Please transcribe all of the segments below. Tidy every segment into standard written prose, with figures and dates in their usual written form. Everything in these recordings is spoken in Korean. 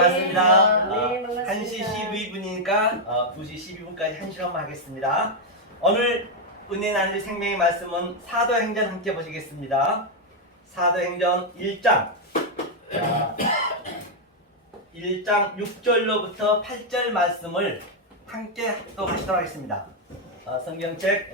반갑습니다. 네, 반갑습니다. 1시 12분이니까 2시 12분까지 1시간만 하겠습니다. 오늘 은혜 나눌 생명의 말씀은 사도행전 함께 보시겠습니다. 사도행전 1장 1장 6절로부터 8절 말씀을 함께 합독하시도록 하겠습니다. 성경책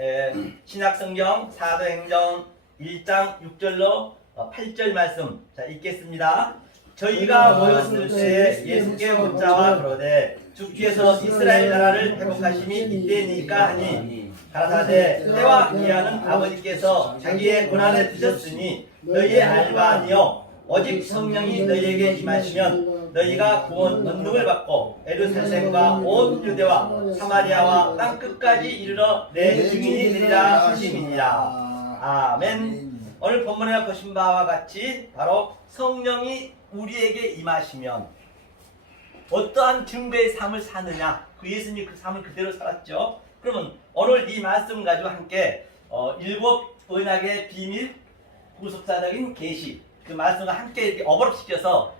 신약성경 사도행전 1장 6절로 8절 말씀 읽겠습니다. 저희가 모였을 때에 예수께 묻자와 그러되 주께서 이스라엘 나라를 회복하심이 이때니까 하니 가라사대 때와 기한은 아버지께서 자기의 고난에 두셨으니 너희의 알바 아니요 오직 성령이 너희에게 임하시면 너희가 구원 권능을 받고 예루살렘과 온 유대와 사마리아와 땅 끝까지 이르러 내 증인이 되리라 하심이니라. 아멘. 오늘 본문에 보신 바와 같이 바로 성령이 우리에게 임하시면 어떠한 증거의 삶을 사느냐, 그 예수님이 그 삶을 그대로 살았죠. 그러면 오늘 이 말씀 가지고 함께 일곱 언약의 비밀, 구속사적인 계시, 그 말씀을 함께 이렇게 어그룹시켜서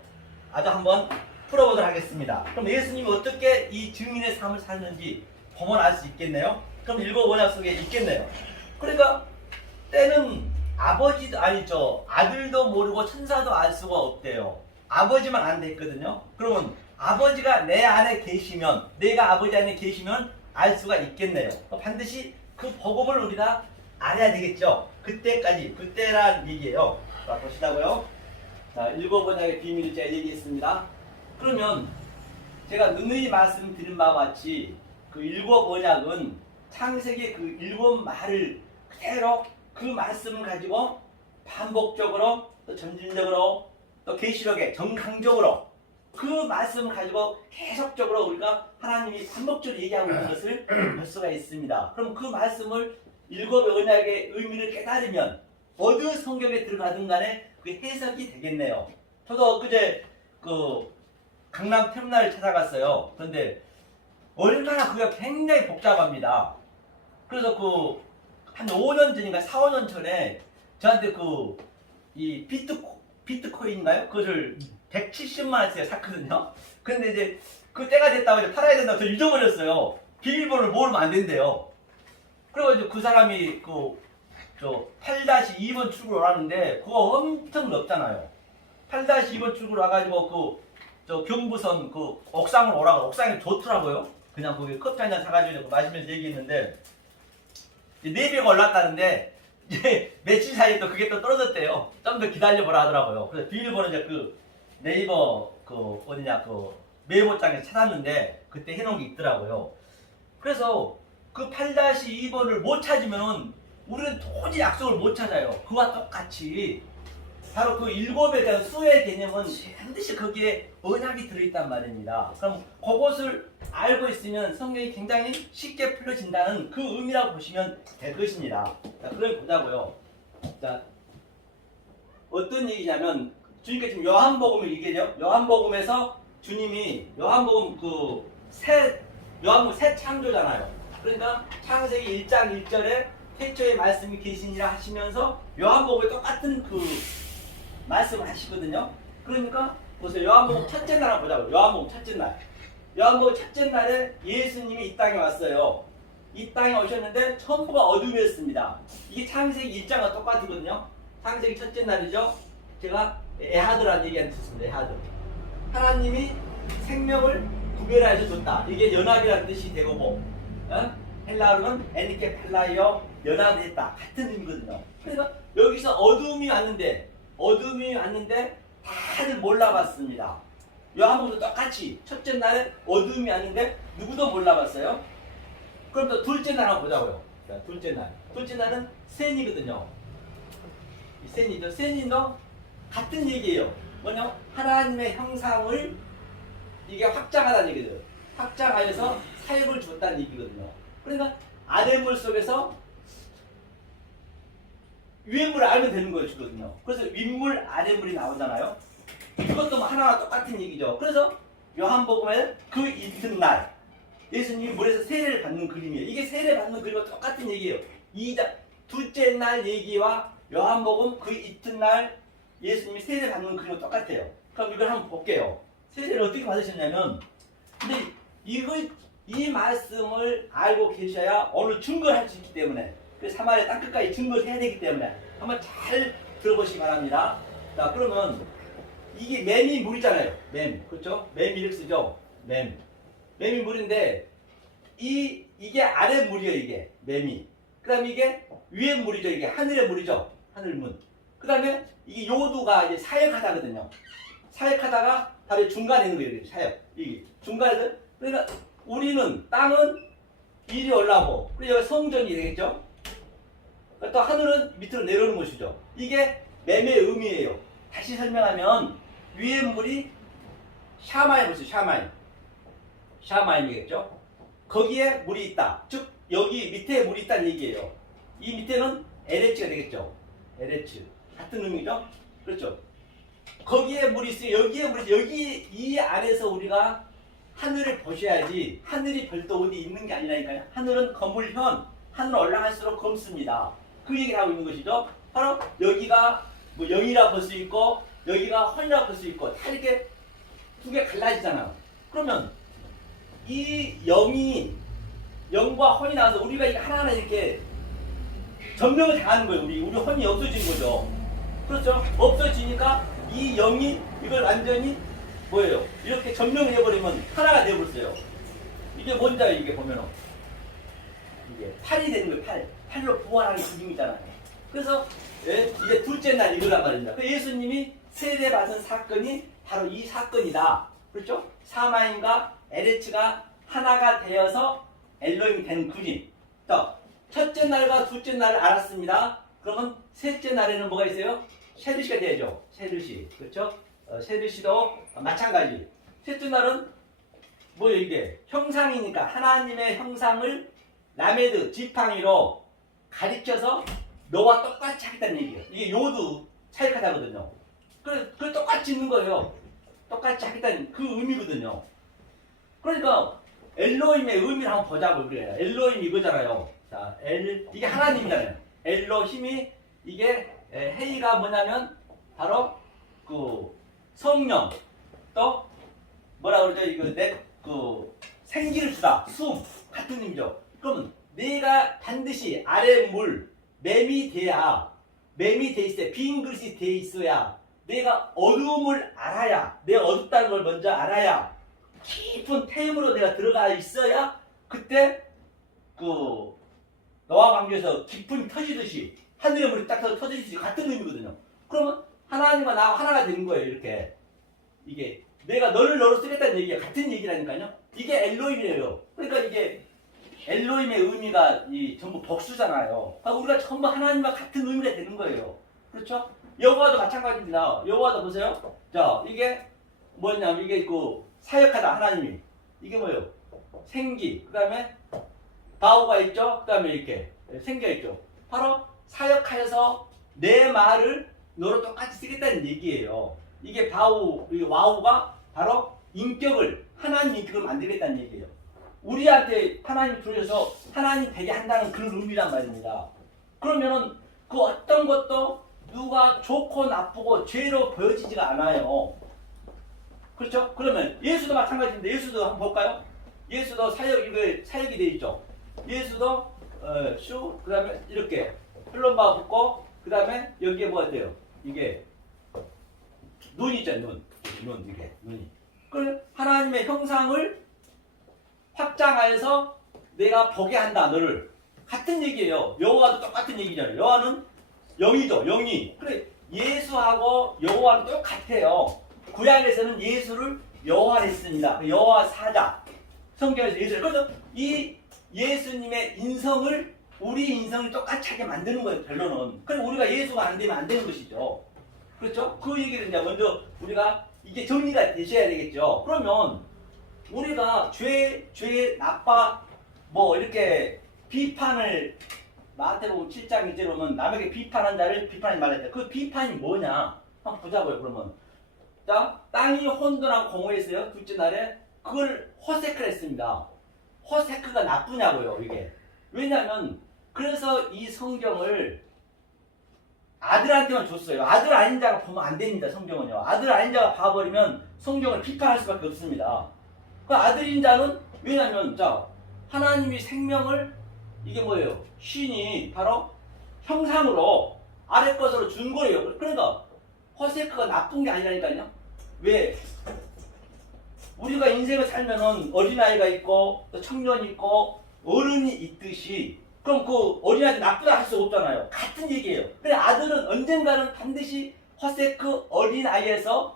아주 한번 풀어보도록 하겠습니다. 그럼 예수님이 어떻게 이 증인의 삶을 살는지 보면 알 수 있겠네요. 그럼 일곱 언약 속에 있겠네요. 그러니까 때는 아버지도 아니죠. 아들도 모르고 천사도 알 수가 없대요. 아버지만 안 됐거든요. 그러면 아버지가 내 안에 계시면, 내가 아버지 안에 계시면 알 수가 있겠네요. 반드시 그 복음을 우리가 알아야 되겠죠. 그때란 얘기예요. 자, 보시자고요. 자, 일곱 언약의 비밀을 제가 얘기했습니다. 그러면 제가 누누이 말씀드린 바와 같이 그 일곱 언약은 창세기 그 일곱 말을 그대로 그 말씀을 가지고 반복적으로 또 점진적으로 또 계시록에 정강적으로 그 말씀을 가지고 계속적으로 우리가 하나님이 반복적으로 얘기하고 있는 것을 볼 수가 있습니다. 그럼 그 말씀을 일곱 언약의 의미를 깨달으면 어느 성경에 들어가든 간에 그 해석이 되겠네요. 저도 엊그제 그 강남 터미널을 찾아갔어요. 그런데 얼마나 그게 굉장히 복잡합니다. 그래서 그 한 5년 전인가 4, 5년 전에 저한테 이 비트코인인가요? 그것을 170만 원짜리 샀거든요. 근데 이제 그 때가 됐다고 이제 팔아야 된다고 저 잊어버렸어요. 비밀번호를 모르면 안 된대요. 그래가지고 그 사람이 8-2번 출구로 오라는데 그거 엄청 넓잖아요. 8-2번 출구로 와가지고 경부선 그 옥상으로 오라고. 옥상이 좋더라고요. 그냥 거기 커피 한잔 사가지고 마시면서 얘기했는데 4배가 올랐다는데 이제 며칠 사이에 또 그게 또 떨어졌대요. 좀 더 기다려보라 하더라고요. 그래서 비밀번호 이제 그 네이버 메모장에 찾았는데 그때 해놓은 게 있더라고요. 그래서 그 8-2번을 못 찾으면은 우리는 도저히 약속을 못 찾아요. 그와 똑같이 바로 그 일곱에 대한 수의 개념은 반드시 거기에 언약이 들어있단 말입니다. 그럼 그것을 알고 있으면 성경이 굉장히 쉽게 풀려진다는 그 의미라고 보시면 될 것입니다. 자, 그럼 보자고요. 자, 어떤 얘기냐면 주님께서 지금 요한복음을 얘기해요. 요한복음에서 주님이 요한복음 새 창조잖아요. 그러니까 창세기 1장 1절에 태초에 말씀이 계시니라 하시면서 요한복음에 똑같은 그 말씀을 하시거든요. 그러니까 보세요. 요한복음 첫째 날 한번 보자고요. 요한복음 첫째 날. 요한복음 첫째 날에 예수님이 이 땅에 왔어요. 이 땅에 오셨는데 전부가 어둠이었습니다. 이게 창세기 1장과 똑같거든요. 창세기 첫째 날이죠. 제가 에하드라는 얘기한테 썼습니다. 에하드. 하나님이 생명을 구별하여 줬다. 이게 연합이라는 뜻이 되고 헬라어로는 에니케 팔라이어 연합했다. 같은 의미거든요. 그러니까 여기서 어둠이 왔는데 다들 몰라봤습니다. 요한복음도 똑같이 첫째 날에 어둠이 왔는데 누구도 몰라봤어요. 그럼 또 둘째 날 한번 보자고요. 자, 둘째 날. 둘째 날은 센이거든요. 센이죠. 센이도 같은 얘기예요. 뭐냐? 하나님의 형상을 이게 확장하다는 얘기죠. 확장하여서 사역을 주었다는 얘기거든요. 그러니까 아랫물 속에서 위에 물을 알면 되는 거예요, 주거든요. 그래서 윗물, 아랫물이 나오잖아요. 이것도 하나와 똑같은 얘기죠. 그래서 요한복음에 그 이튿날 예수님이 물에서 세례를 받는 그림이에요. 이게 세례 받는 그림과 똑같은 얘기예요. 둘째 날 얘기와 요한복음 그 이튿날 예수님이 세례 받는 그림과 똑같아요. 그럼 이걸 한번 볼게요. 세례를 어떻게 받으셨냐면, 근데 이 말씀을 알고 계셔야 오늘 증거를 할 수 있기 때문에, 그 사마리아 땅끝까지 증거를 해야 되기 때문에 한번 잘 들어보시기 바랍니다. 자, 그러면 이게 맴이 물이잖아요. 맴, 그렇죠? 맴이를 쓰죠. 맴이 물인데 이게 아래 물이에요. 이게 맴이. 그다음에 이게 위에 물이죠. 이게 하늘의 물이죠. 하늘문. 그다음에 이게 요두가 이제 사역하다거든요. 사역하다가 바로 중간에 있는 거예요. 사역. 이게 중간에서, 그러니까 우리는 땅은 이리 올라오고, 그리고 여기 성전이 되겠죠. 또 하늘은 밑으로 내려오는 것이죠. 이게 맴의 의미예요. 다시 설명하면 위에 물이 샤마임 보세요. 샤마임이겠죠. 거기에 물이 있다. 즉 여기 밑에 물이 있다는 얘기예요. 이 밑에는 에레츠가 되겠죠. 에레츠 같은 의미죠. 그렇죠. 거기에 물이 있어요. 여기에 물이 있어요. 여기 이 안에서 우리가 하늘을 보셔야지, 하늘이 별도 어디 있는 게 아니라니까요. 하늘은 거물현, 하늘 올라갈수록 검습니다. 그 얘기를 하고 있는 것이죠. 바로 여기가 뭐 영이라 볼 수 있고 여기가 혼이라 볼 수 있고 다 이렇게 두 개 갈라지잖아요. 그러면 이 영과 혼이 나와서 우리가 하나하나 이렇게 점령을 당하는 거예요. 우리 혼이 없어지는 거죠. 그렇죠? 없어지니까 이 영이 이걸 완전히 뭐예요? 이렇게 점령을 해버리면 하나가 되어버렸어요. 이게 뭔지 알아요? 이게 보면은 이게 팔이 되는 거예요. 팔로 부활하는 기능이잖아요. 그래서 이제 둘째 날 이거란 말입니다. 예수님이 세례받은 사건이 바로 이 사건이다. 그렇죠? 사마임과 에레츠가 하나가 되어서 엘로힘이 된 그림. 자, 첫째 날과 둘째 날을 알았습니다. 그러면 셋째 날에는 뭐가 있어요? 쉐르시가 되죠. 쉐르시. 그렇죠? 쉐르시도 마찬가지. 셋째 날은 뭐예요 이게? 형상이니까 하나님의 형상을 라메드, 지팡이로 가리켜서 너와 똑같이 하겠다는 얘기예요. 이게 요도 차이하다거든요. 그걸 똑같이 있는 거예요. 똑같이 하겠다는 그 의미거든요. 그러니까 엘로힘의 의미를 한번 보자고 그래요. 엘로힘 이거잖아요. 자, 이게 하나님이잖아요. 엘로힘이 이게 헤이가 뭐냐면 바로 그 성령, 또 뭐라 그러죠? 이거 생기를 주다, 숨 같은 의미죠. 그러면 내가 반드시 아래 물 맴이 돼 있어야, 빈 그릇이 돼 있어야, 내가 어둠을 알아야, 내가 어둡다는 걸 먼저 알아야, 깊은 태음으로 내가 들어가 있어야 그때 그 너와 관계에서 깊은 터지듯이 하늘의 물이 딱 터지듯이 같은 의미거든요. 그러면 하나님과 나와 하나가 되는 거예요. 이렇게 이게 내가 너를 너로 쓰겠다는 얘기가 같은 얘기라니까요. 이게 엘로힘이에요. 그러니까 이게 엘로힘의 의미가 전부 복수잖아요. 그러니까 우리가 전부 하나님과 같은 의미가 되는 거예요. 그렇죠? 여호와도 마찬가지입니다. 여호와도 보세요. 자, 이게 뭐냐면 이게 그 사역하다 하나님이 이게 뭐예요? 생기. 그다음에 바우가 있죠. 그다음에 이렇게 생기가 있죠. 바로 사역하여서 내 말을 너로 똑같이 쓰겠다는 얘기예요. 이게 이게 와우가 바로 인격을, 하나님 인격을 만들겠다는 얘기예요. 우리한테 하나님 주셔서 하나님 되게 한다는 그런 의미란 말입니다. 그러면은 그 어떤 것도 누가 좋고 나쁘고 죄로 보여지지가 않아요. 그렇죠? 그러면 예수도 마찬가지인데 예수도 한번 볼까요? 예수도 사역이 돼 있죠. 예수도 그 다음에 이렇게 흘러봐 붙고 그 다음에 여기에 뭐가 돼요? 이게 눈이죠. 눈 이게 눈이. 그 하나님의 형상을 확장하여서 내가 보게 한다 너를. 같은 얘기예요. 여호와도 똑같은 얘기잖아요. 여호와는 영이죠. 영이. 그래 예수하고 여호와는 똑같아요. 구약에서는 예수를 여호와라 했습니다. 여호와 사자. 성경에서 예수를. 그래서 이 예수님의 인성을 우리 인성을 똑같이 하게 만드는 거예요. 결론은. 그럼 우리가 예수가 안 되면 안 되는 것이죠. 그렇죠? 그 얘기를 이제 먼저 우리가 이게 정리가 되셔야 되겠죠. 그러면 우리가 나빠 뭐 이렇게 비판을 마태복음 7장 1절에 보면 남에게 비판한 자를 비판하지 말라. 그 비판이 뭐냐? 한번 보자고요. 그러면 자, 땅이 혼돈하고 공허했어요. 둘째 날에 그걸 호세크를 했습니다. 호세크가 나쁘냐고요. 이게 왜냐하면 그래서 이 성경을 아들한테만 줬어요. 아들 아닌 자가 보면 안 됩니다. 성경은요. 아들 아닌 자가 봐버리면 성경을 비판할 수밖에 없습니다. 그 아들인 자는 왜냐면 자 하나님이 생명을 이게 뭐예요? 신이 바로 형상으로 아래 것으로 준 거예요. 그러니까 호세크가 나쁜 게 아니라니까요. 왜? 우리가 인생을 살면은 어린아이가 있고 또 청년이 있고 어른이 있듯이 그럼 그 어린아이한테 나쁘다 할 수 없잖아요. 같은 얘기예요. 근데 아들은 언젠가는 반드시 호세크 어린아이에서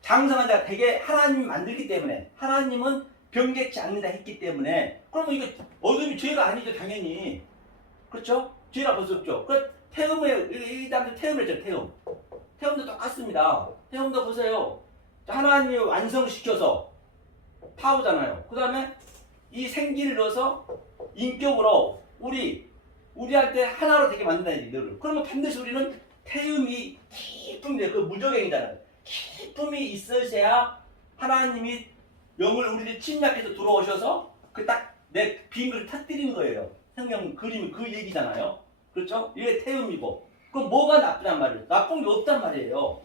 장성한 자가 되게 하나님이 만들기 때문에 하나님은 변개치 않는다 했기 때문에 그러면 이거 어둠이 죄가 아니죠. 당연히. 그렇죠? 죄가 벌써 없죠. 그 태음에 이 사람들 태음을 했죠. 태음. 태음도 똑같습니다. 태음도 보세요. 하나님이 완성시켜서 타오잖아요. 그 다음에 이 생기를 넣어서 인격으로 우리한테 하나로 되게 만든다는 얘기를. 그러면 반드시 우리는 태음이 기쁨이 그 무적행이잖아요. 기쁨이 있으셔야 하나님이 영을 우리를 침략해서 들어오셔서 그 딱 내 빙을 터뜨리는 거예요. 성경 그림이 그 얘기잖아요. 그렇죠? 이게 태음이고. 그럼 뭐가 나쁘단 말이에요? 나쁜 게 없단 말이에요.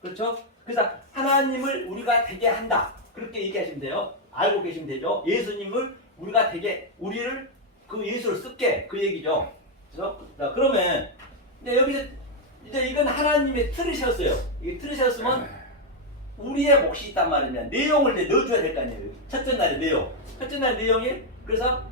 그렇죠? 그래서 하나님을 우리가 되게 한다. 그렇게 얘기하시면 돼요. 알고 계시면 되죠. 예수님을 우리가 되게 우리를 그 예수를 쓰게 그 얘기죠. 그래서 자, 그러면 이제 여기서 이제 이건 하나님의 틀을 세웠어요. 이게 틀을 세웠으면 우리의 몫이 있단 말이면 내용을 이제 넣어줘야 될 거 아니에요. 첫째 날의 내용. 첫째 날 내용이 그래서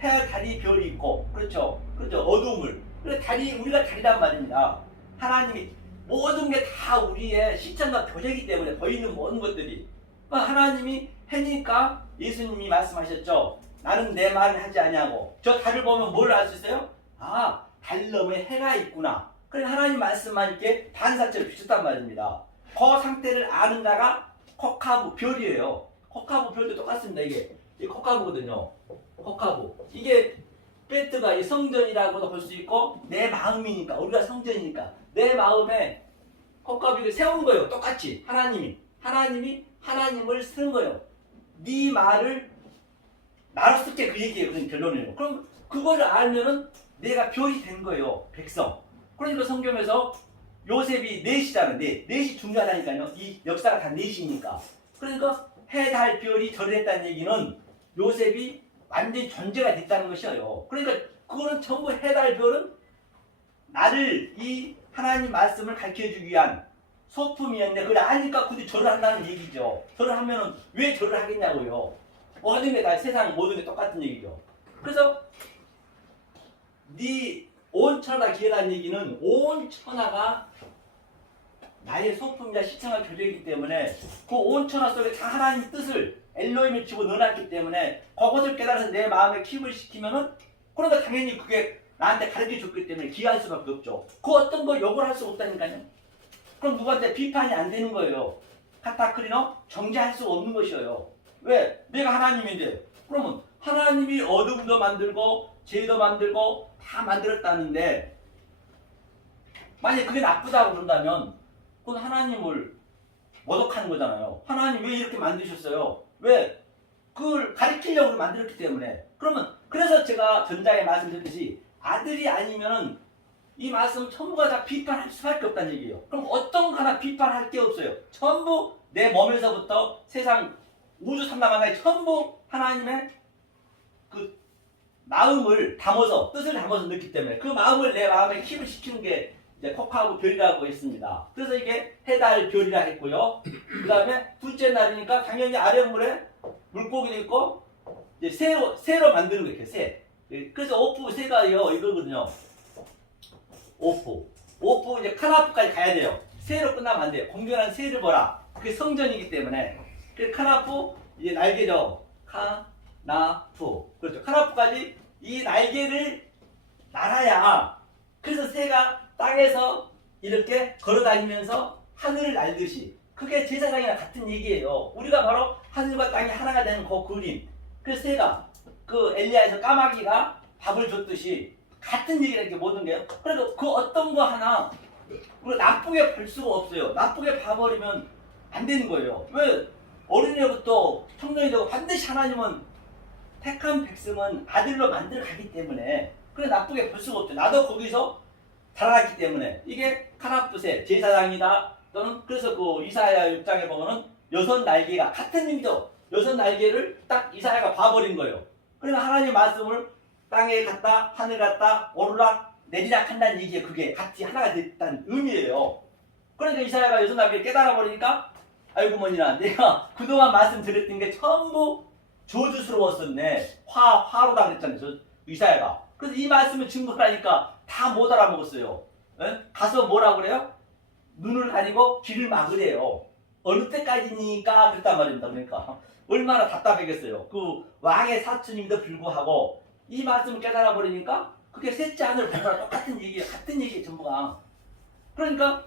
해, 달이, 별이 있고 그렇죠. 그렇죠. 어둠을. 그래서 달이 우리가 달이란 말입니다. 하나님이 모든 게 다 우리의 시점과 교제이기 때문에 보이는 모든 것들이 하나님이 해니까 예수님이 말씀하셨죠. 나는 내 말을 하지 아니하고 저 달을 보면 뭘 알 수 있어요? 아, 달 너머에 해가 있구나. 그래 하나님 말씀만 이렇게 반사체로 비쳤단 말입니다. 그 상태를 아는 자가 코카부 별이에요. 코카부 별도 똑같습니다. 이게 코카부거든요. 코카부. 이게 베트가 이 성전이라고도 볼 수 있고 내 마음이니까 우리가 성전이니까 내 마음에 코카부를 세운 거예요. 똑같이 하나님이 하나님을 쓴 거예요. 네 말을 나로 쓸게 그 얘기예요. 그 결론이에요. 그럼 그거를 알면은 내가 별이 된 거예요. 백성. 그러니까 성경에서 요셉이 넷이잖아요. 넷이 중요하다니까요. 이 역사가 다 넷이니까. 그러니까 해, 달, 별이 절을 했다는 얘기는 요셉이 완전히 존재가 됐다는 것이에요. 그러니까 그거는 전부 해, 달, 별은 나를 이 하나님 말씀을 가르쳐주기 위한 소품이었는데 그걸 아니까 굳이 절을 한다는 얘기죠. 절을 하면은 왜 절을 하겠냐고요. 모든 게 다 세상 모든 게 똑같은 얘기죠. 그래서 네 온 천하 기회라는 얘기는 온 천하가 나의 소품이자 시청과 교제이기 때문에 그 온 천하 속에 다 하나님의 뜻을 엘로힘을 집어넣어놨기 때문에 그것을 깨달아서 내 마음에 킵을 시키면은 그러니까 당연히 그게 나한테 가르쳐줬기 때문에 기할 수밖에 없죠. 그 어떤 걸 욕을 할 수 없다니까요. 그럼 누구한테 비판이 안 되는 거예요. 카타크리노 정죄할 수 없는 것이에요. 왜? 내가 하나님인데. 그러면 하나님이 어둠도 만들고 죄도 만들고 다 만들었다는데 만약에 그게 나쁘다고 그런다면 그건 하나님을 모독하는 거잖아요. 하나님 왜 이렇게 만드셨어요? 왜? 그걸 가리키려고 만들었기 때문에. 그러면 그래서 제가 전자에 말씀드렸듯이 아들이 아니면 이 말씀 전부가 다 비판할 수밖에 없다는 얘기예요. 그럼 어떤 거 하나 비판할 게 없어요. 전부 내 몸에서부터 세상 우주 삼라만가에 전부 하나님의 그 마음을 담아서 뜻을 담아서 넣기 때문에 그 마음을 내 마음에 킵을 시키는 게 이제 코카하고 별이라고 했습니다. 그래서 이게 해달 별이라 했고요. 그 다음에 둘째 날이니까 당연히 아랫물에 물고기도 있고 이제 새로 만드는 거예요. 새. 그래서 오프 새가요 이거거든요. 오프 이제 카나프까지 가야 돼요. 새로 끝나면 안 돼요. 공전한 새를 보라. 그게 성전이기 때문에. 그 카나프 이제 날개죠. 카나프. 그렇죠. 카나프까지 이 날개를 날아야 그래서 새가 땅에서 이렇게 걸어다니면서 하늘을 날듯이 그게 제사장이랑 같은 얘기예요. 우리가 바로 하늘과 땅이 하나가 되는 그 그림. 그래서 새가 그 엘리야에서 까마귀가 밥을 줬듯이 같은 얘기라는 게 모든 게요. 그래도 그 어떤 거 하나 우리가 나쁘게 볼 수가 없어요. 나쁘게 봐버리면 안 되는 거예요. 왜? 어린이부터 청년이 되고 반드시 하나님은 택한 백성은 아들로 만들어 가기 때문에 그래 나쁘게 볼 수가 없죠. 나도 거기서 달아났기 때문에 이게 카나프세 제사장이다. 또는 그래서 그 이사야 6장에 보면은 여섯 날개가 같은 의미죠. 여섯 날개를 딱 이사야가 봐버린 거예요. 그러니까 하나님의 말씀을 땅에 갔다 하늘 갔다 오르락 내리락 한다는 얘기에 그게 같이 하나가 됐다는 의미예요. 그러니까 이사야가 여섯 날개를 깨달아 버리니까 아이고 뭐니나 내가 그동안 말씀드렸던 게 전부 저주스러웠었네. 화로다 그랬잖아요. 저 이사야가. 그래서 이 말씀을 증거하니까 다 못 알아먹었어요. 에? 가서 뭐라 그래요? 눈을 가리고 귀를 막으래요. 어느 때까지니까 그랬단 말입니다. 그러니까 얼마나 답답했겠어요. 그 왕의 사촌임에도 불구하고 이 말씀을 깨달아 버리니까 그게 셋째 하늘 보거나 똑같은 얘기예요. 같은 얘기예요. 전부가. 그러니까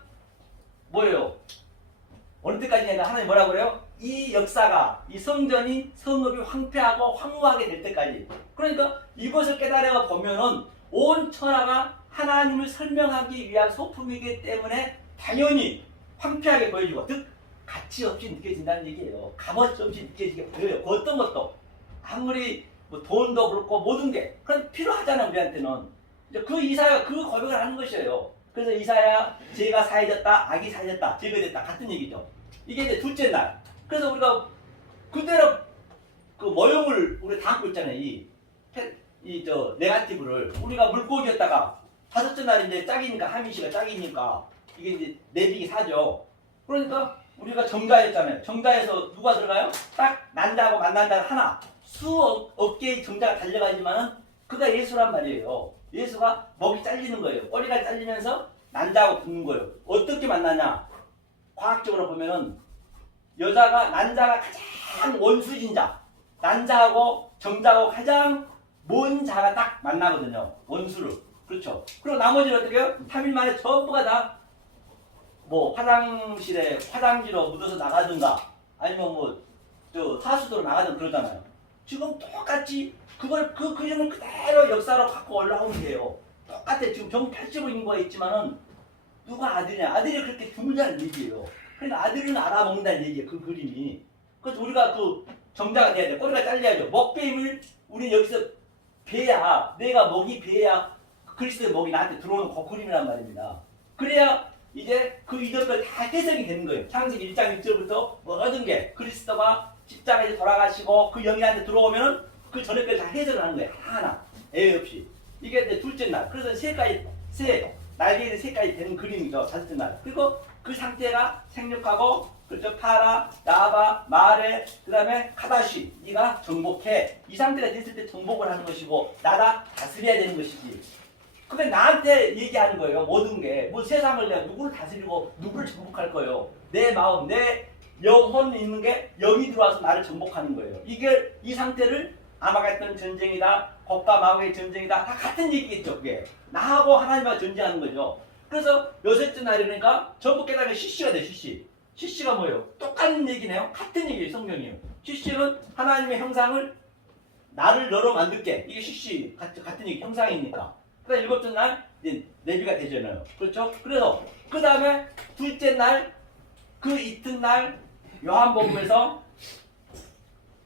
뭐예요? 어느 때까지냐 하나님 뭐라고 그래요? 이 역사가 이 성전이 성읍이 황폐하고 황무하게 될 때까지. 그러니까 이것을 깨달아 보면은 온 천하가 하나님을 설명하기 위한 소품이기 때문에 당연히 황폐하게 보여지고 즉 가치 없이 느껴진다는 얘기예요. 값어치 없이 느껴지게 보여요. 그 어떤 것도 아무리 뭐 돈도 그렇고 모든 게 그건 필요하잖아 우리한테는. 이제 그 이사야 그 고백을 하는 것이에요. 그래서 이사야 죄가 사해졌다 악이 사해졌다 제거됐다 같은 얘기죠. 이게 이제 둘째 날. 그래서 우리가 그대로 그 모형을 우리 담고 있잖아요. 저 네거티브를 우리가 물고기였다가 다섯째 날 이제 짝이니까 하민씨가 짝이니까 이게 이제 내비기 사죠. 그러니까 우리가 정자였잖아요. 정자에서 누가 들어가요? 딱 난자하고 만난다 하나. 수억 개의 정자가 달려가지만은 그가 예수란 말이에요. 예수가 목이 잘리는 거예요. 꼬리가 잘리면서 난자하고 붙는 거예요. 어떻게 만나냐? 과학적으로 보면은 여자가 난자가 가장 원수진 자, 난자하고 정자하고 가장 먼 자가 딱 만나거든요. 원수를. 그렇죠. 그리고 나머지는 어떻게 해요? 3일 만에 전부가 다 뭐 화장실에 화장지로 묻어서 나가든가 아니면 뭐 저 하수도로 나가든 그러잖아요. 지금 똑같이 그걸 그 그림을 그대로 역사로 갖고 올라오면 돼요. 똑같아. 지금 정 80인구가 있지만은 누가 아들이냐? 아들이 그렇게 드물다는 얘기예요. 그러니까 아들은 알아먹는다는 얘기예요. 그 그림이. 그래서 우리가 그 정자가 돼야 돼. 꼬리가 잘려야죠. 먹배임을 우리 여기서 배야. 내가 먹이 배야. 그리스도의 먹이 나한테 들어오는 그 그림이란 말입니다. 그래야 이제 그 이전들 다 해석이 되는 거예요. 창세기 1장 1절부터 모든 게 그리스도가 십자가에 돌아가시고 그 영이한테 들어오면은 그 전에 걸 다 해석을 하는 거예요. 하나 애 없이. 이게 이제 둘째 날. 그래서 세 날개의 세까지 되는 그림이죠. 다섯째 날. 그리고 그 상태가 생육하고 그렇죠. 파라, 나바, 마레, 그 다음에 카다시. 네가 정복해. 이 상태가 됐을 때 정복을 하는 것이고 나라 다스려야 되는 것이지. 그게 나한테 얘기하는 거예요. 모든 게. 뭐 세상을 내가 누구를 다스리고 누구를 정복할 거예요. 내 마음, 내 영혼이 있는 게 영이 들어와서 나를 정복하는 거예요. 이게 이 상태를 아마겟돈 전쟁이다. 곡과 마곡의 전쟁이다. 다 같은 얘기겠죠. 그게. 나하고 하나님과 전쟁하는 거죠. 그래서 여섯째 날이니까 전부 깨달으면 시시가 돼. 시시가 뭐예요? 똑같은 얘기네요. 같은 얘기예요. 성경이에요. 시시는 하나님의 형상을 나를 너로 만들게. 이게 시시 같은 얘기 형상이니까. 그다음 일곱째 날 이제 내비가 되잖아요. 그렇죠? 그래서 그 다음에 둘째 날 그 이튿날 요한복음에서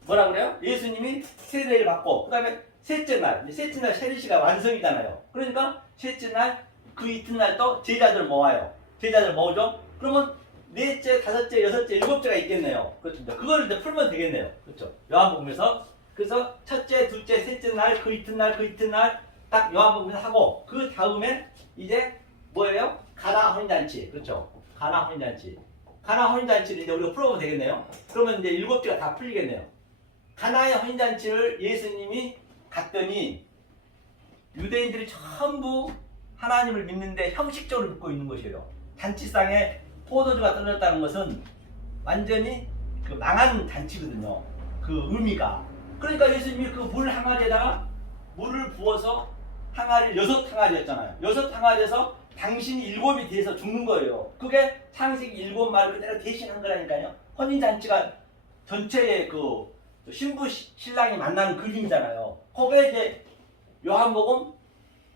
뭐라 그래요? 예수님이 세례를 받고 그 다음에 셋째 날 세례시가 완성이잖아요. 그러니까 셋째 날 그 이튿날 또 제자들 모아요. 제자들 모으죠? 그러면 넷째, 다섯째, 여섯째, 일곱째가 있겠네요. 그렇죠? 그걸 이제 풀면 되겠네요. 그렇죠? 요한복음에서 그래서 첫째, 둘째, 셋째 날 그 이튿날 딱 요한복음에서 하고 그 다음에 이제 뭐예요? 가나 혼인잔치. 그렇죠? 가나 혼인잔치를 이제 우리가 풀어보면 되겠네요. 그러면 이제 일곱째가 다 풀리겠네요. 가나의 혼인잔치를 예수님이 갔더니 유대인들이 전부 하나님을 믿는데 형식적으로 믿고 있는 것이에요. 잔치상에 포도주가 떨어졌다는 것은 완전히 그 망한 잔치거든요. 그 의미가. 그러니까 예수님이 그 물 항아리에다가 물을 부어서 항아리 6항아리였잖아요. 6항아리에서 당신이 7이 돼서 죽는 거예요. 그게 창세기 7말 그대로 대신한 거라니까요. 혼인잔치가 전체의 그 신부 신랑이 만나는 그림이잖아요. 거기에 이제 요한복음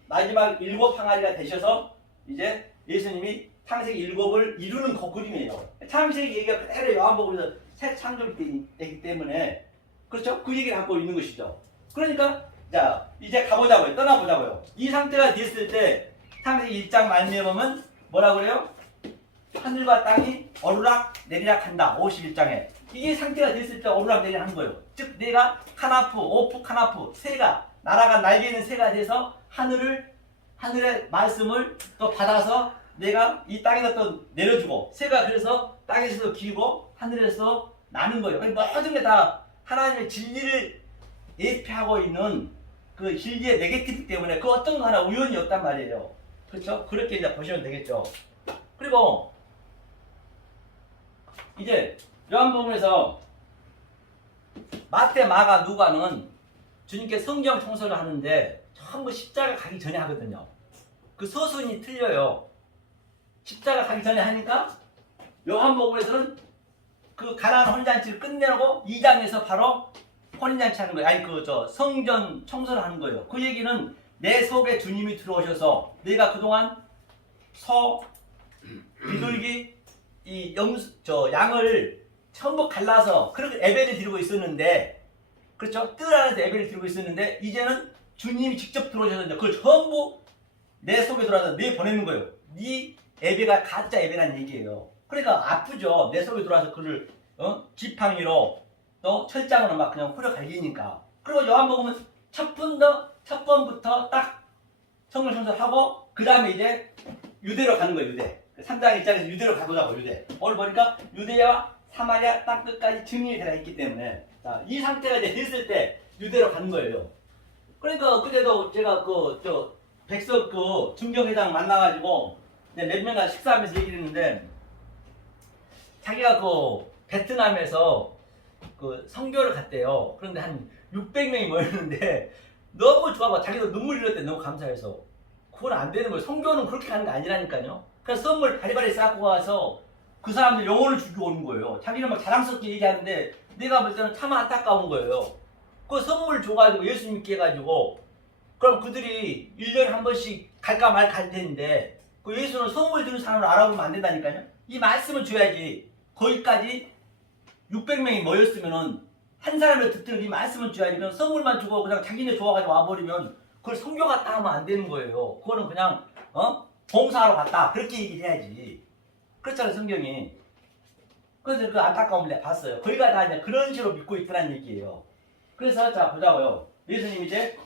마지막 7항아리가 되셔서 이제 예수님이 창세기 7을 이루는 그 그림이에요. 창세기 얘기가 그대로 요한복음에서 새 창조되기 때문에 그렇죠? 그 얘기를 갖고 있는 것이죠. 그러니까 자 이제 가보자고요. 떠나보자고요. 이 상태가 됐을 때 창세기 1장 말미에 보면 뭐라고 그래요? 하늘과 땅이 오르락 내리락 한다. 51장에. 이게 상태가 됐을 때 오르락 내리락 하는 거예요. 즉 내가 카나프, 오프, 카나프 새가 날아간 날개 있는 새가 돼서 하늘의 말씀을 또 받아서 내가 이 땅에다 또 내려주고 새가 그래서 땅에서도 기고 하늘에서 나는 거예요. 모든 게 다 하나님의 진리를 예표하고 있는 그 진리의 네게티브 때문에 그 어떤 거 하나 우연이 없단 말이에요. 그렇죠? 그렇게 이제 보시면 되겠죠. 그리고 이제 요한복음에서 마태, 마가, 누가는 주님께 성경 청소를 하는데 전부 십자가 가기 전에 하거든요. 그 서순이 틀려요. 십자가 가기 전에 하니까 요한복음에서는 그 가나안 혼인잔치를 끝내고 2장에서 바로 혼인잔치 하는 거예요. 아니 성전 청소를 하는 거예요. 그 얘기는 내 속에 주님이 들어오셔서 내가 그동안 비둘기 양을 전부 갈라서 그렇게 예배를 드리고 있었는데, 그렇죠? 뜰 안에서 예배를 드리고 있었는데 이제는 주님이 직접 들어오셔서 그걸 전부 내 속에 들어와서 내 보내는 거예요. 네 예배가 가짜 예배라는 얘기예요. 그러니까 아프죠. 내 속에 들어와서 그를 지팡이로 또 철장으로 막 그냥 후려 갈기니까. 그리고 요한복음은 첫 번부터 딱 성경 청소하고 그 다음에 이제 유대로 가는 거예요. 유대. 3장 1장에서 유대로 가보자고. 유대. 오늘 보니까 유대와 사마리아 땅 끝까지 증인이 되어 있기 때문에 이 상태가 이제 됐을 때 유대로 가는 거예요. 그러니까 그때도 제가 백석 중경회장 만나가지고 몇 명과 식사하면서 얘기를 했는데 자기가 베트남에서 선교를 갔대요. 그런데 한 600명이 모였는데 너무 좋아하고 자기도 눈물 흘렸대. 너무 감사해서. 그건 안 되는 거예요. 선교는 그렇게 가는 게 아니라니까요. 그래서 선물 바리바리 쌓고 와서 그 사람들 영혼을 주고 오는 거예요. 자기는 막 자랑스럽게 얘기하는데 내가 볼 때는 참 안타까운 거예요. 그 선물 줘가지고 예수 믿게 해가지고 그럼 그들이 1년에 한 번씩 갈까 말까 할 텐데 그 예수는 선물 주는 사람을 알아보면 안 된다니까요. 이 말씀을 줘야지. 거기까지 600명이 모였으면은 한 사람을 듣더라도 이 말씀을 줘야지. 그냥 선물만 주고 그냥 자기네 좋아가지고 와버리면 그걸 선교 갔다 하면 안 되는 거예요. 그거는 그냥 봉사하러 갔다 그렇게 얘기를 해야지. 그렇잖아요, 성경이. 그래서 그 안타까움을 내가 봤어요. 거기가 다 이제 그런 식으로 믿고 있더란 얘기예요. 그래서 자 보자고요. 예수님 이제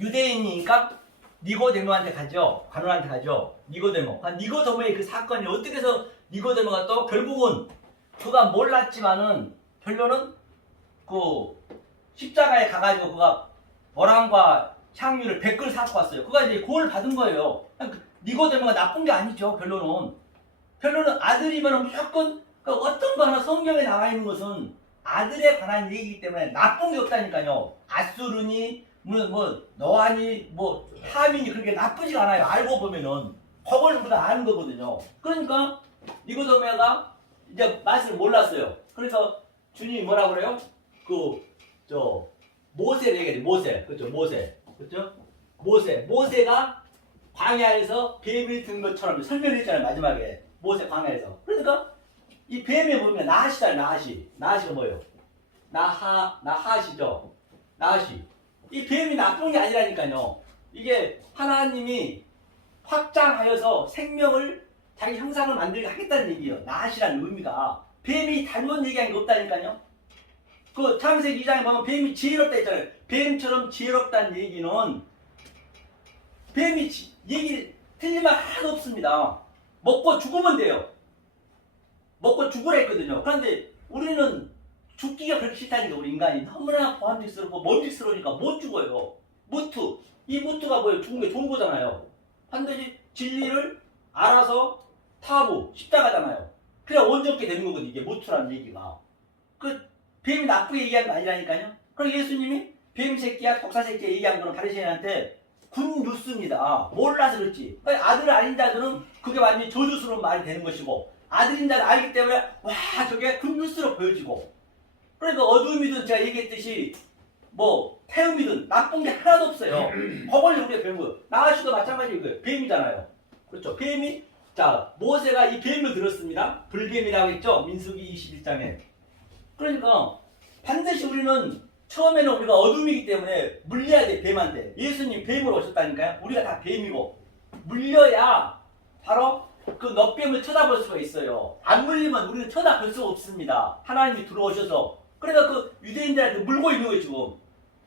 유대인이니까 니고데모한테 가죠. 관원한테 가죠. 니고데모의 그 사건이 어떻게 해서 니고데모가 또 결국은 그가 몰랐지만은 결론은 십자가에 가가지고 그가 보람과 향유를 100그릇 사고 왔어요. 그가 이제 구원을 받은 거예요. 니고데모가 나쁜 게 아니죠. 결론은 아들이면 무조건 어떤 거 하나 성경에 나와 있는 것은 아들에 관한 얘기이기 때문에 나쁜 게 없다니까요. 아수르니 너아니 하민이 그렇게 나쁘지가 않아요. 알고 보면은 그걸 우리가 아는 거거든요. 그러니까 니고데모가 이제 말씀을 몰랐어요. 그래서 주님이 뭐라 그래요? 모세를 얘기해요. 모세. 그렇죠? 모세가 광야에서 뱀이 든 것처럼 설명을 했잖아요. 마지막에 모세 광야에서. 그러니까 이 뱀에 보면 나하시잖아요. 나하시가 뭐예요? 나하시죠. 나하시. 이 뱀이 나쁜 게 아니라니까요. 이게 하나님이 확장하여서 생명을 자기 형상을 만들게 하겠다는 얘기예요. 나하시라는 의미가. 뱀이 잘못 얘기한 게 없다니까요. 창세기 2장에 보면 뱀이 지혜롭다 했잖아요. 뱀처럼 지혜롭다는 얘기는 뱀이 얘기 틀린 말 하나도 없습니다. 먹고 죽으면 돼요. 먹고 죽으라 했거든요. 그런데 우리는 죽기가 그렇게 싫다니까. 우리 인간이 너무나 보암직스럽고 먼직스러우니까 못 죽어요. 이 무트가 뭐예요? 죽은 게 좋은 거잖아요. 반드시 진리를 알아서 타고 십자가잖아요. 그래야 온전케 되는 거거든요. 이게 무트라는 얘기가. 뱀이 나쁘게 얘기한 거 아니라니까요. 그럼 예수님이 뱀 새끼야 독사 새끼야 얘기한 거는 바리새인한테 군 뉴스입니다. 몰라서 그렇지. 아들을 아닌 자들은 그게 완전히 저주스러운 말이 되는 것이고 아들인 자를 알기 때문에 와 저게 군 뉴스로 보여지고. 그러니까 어둠이든 제가 얘기했듯이 태음이든 나쁜 게 하나도 없어요. 그걸 우리가 배운 거예요. 나아씨도 마찬가지고요. 뱀이잖아요. 그렇죠. 뱀이 모세가 이 뱀을 들었습니다. 불뱀이라고 했죠. 민수기 21장에. 그러니까 반드시 우리는 처음에는 우리가 어둠이기 때문에 물려야 돼. 뱀한테. 예수님 뱀으로 오셨다니까요. 우리가 다 뱀이고 물려야 바로 그 너뱀을 쳐다볼 수가 있어요. 안 물리면 우리는 쳐다볼 수가 없습니다. 하나님이 들어오셔서. 그러니까 그 유대인들한테 물고 있는 거예요 지금.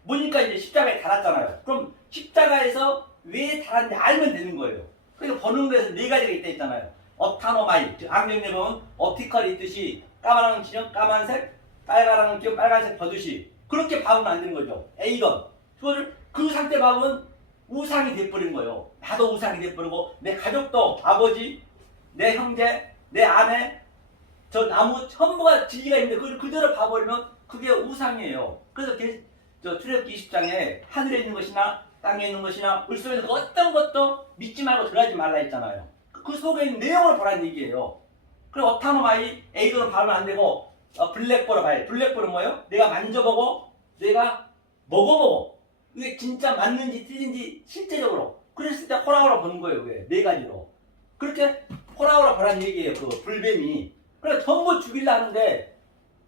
뭐니까 이제 십자가에 달았잖아요. 그럼 십자가에서 왜 달았는지 알면 되는 거예요. 그러니까 보는 거에서 네 가지가 있다 했잖아요. 업타노마이, 즉 안경에 보면 옵티컬이 있듯이 까만한 진영 까만색, 빨간한 기억 빨간색 버듯이 그렇게 봐면 안 되는 거죠. A건 그거를 그 상태 봐면 우상이 돼버리는 거예요. 나도 우상이 돼버리고 내 가족도 아버지, 내 형제, 내 아내, 저 나무 전부가 진리가 있는데 그걸 그대로 봐버리면 그게 우상이에요. 그래서 저 출애굽기 20장에 하늘에 있는 것이나 땅에 있는 것이나 물속에 있는 어떤 것도 믿지 말고 들어가지 말라 했잖아요. 그 속에 있는 내용을 보라는 얘기예요. 그리고 어타노마이 A도는 봐면 안 되고 블랙볼을 봐요. 블랙볼은 뭐예요? 내가 만져보고 내가 먹어보고 이게 진짜 맞는지 틀린지 실제적으로 그랬을 때 호랑이로 보는 거예요. 왜? 네 가지로. 그렇게 호랑이로 보라는 얘기예요. 그 불뱀이. 그래 전부 죽이려 하는데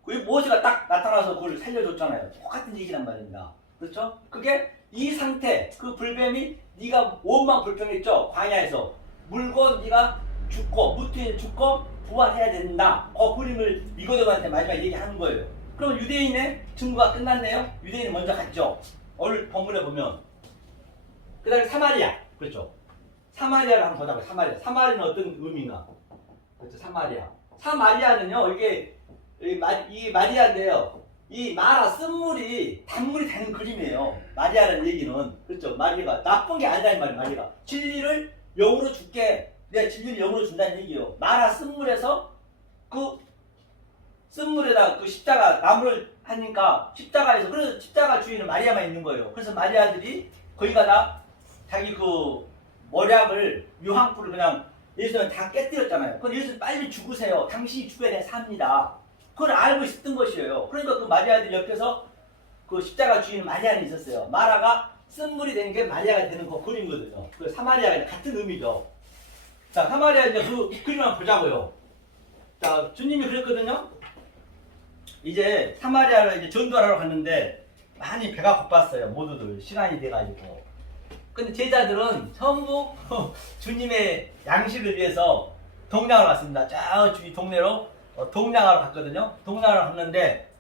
그 모세가 딱 나타나서 그걸 살려줬잖아요. 똑같은 얘기란 말입니다. 그렇죠? 그게 이 상태, 그 불뱀이 네가 원망 불평했죠? 광야에서 물고 네가 죽고 무트에 죽고 부활해야 된다. 그 그림을 니고데모한테 마지막 얘기하는 거예요. 그럼 유대인의 증거가 끝났네요. 유대인이 먼저 갔죠. 오늘 본문에 보면 그 다음에 사마리아. 그렇죠? 사마리아를 한번 보자고요. 사마리아. 사마리아는 어떤 의미인가? 그렇죠? 사마리아. 사마리아는요. 이게 이 마리아인데요. 이 마라 쓴물이 단물이 되는 그림이에요. 마리아라는 얘기는. 그렇죠? 마리아가 나쁜 게 아니라는 말이에요. 마리아가 진리를 영으로 줄게. 내가 진리를 영으로 준다는 얘기예요. 마라 쓴물에서 그 쓴물에다 그 십자가 나무를 하니까 십자가에서 그래서 십자가 주인은 마리아만 있는 거예요. 그래서 마리아들이 거기가 다 자기 그 모략을 유황불을 그냥 예수는 다 깨뜨렸잖아요. 그래서 예수 빨리 죽으세요. 당신이 죽어야 돼 삽니다. 그걸 알고 있었던 것이에요. 그러니까 그 마리아들 옆에서 그 십자가 주인 마리아는 있었어요. 마라가 쓴물이 되는 게 마리아가 되는 그 그림이거든요. 그 사마리아가 같은 의미죠. 자, 사마리아 이제 그 그림 한번 보자고요. 자, 주님이 그랬거든요. 이제 사마리아를 이제 전도하러 갔는데 많이 배가 고팠어요. 모두들 시간이 돼가지고. 근데 제자들은 전부 주님의 양식을 위해서 동양을 갔습니다. 저 주위 동네로 동양하러 갔거든요. 동양하러 갔는데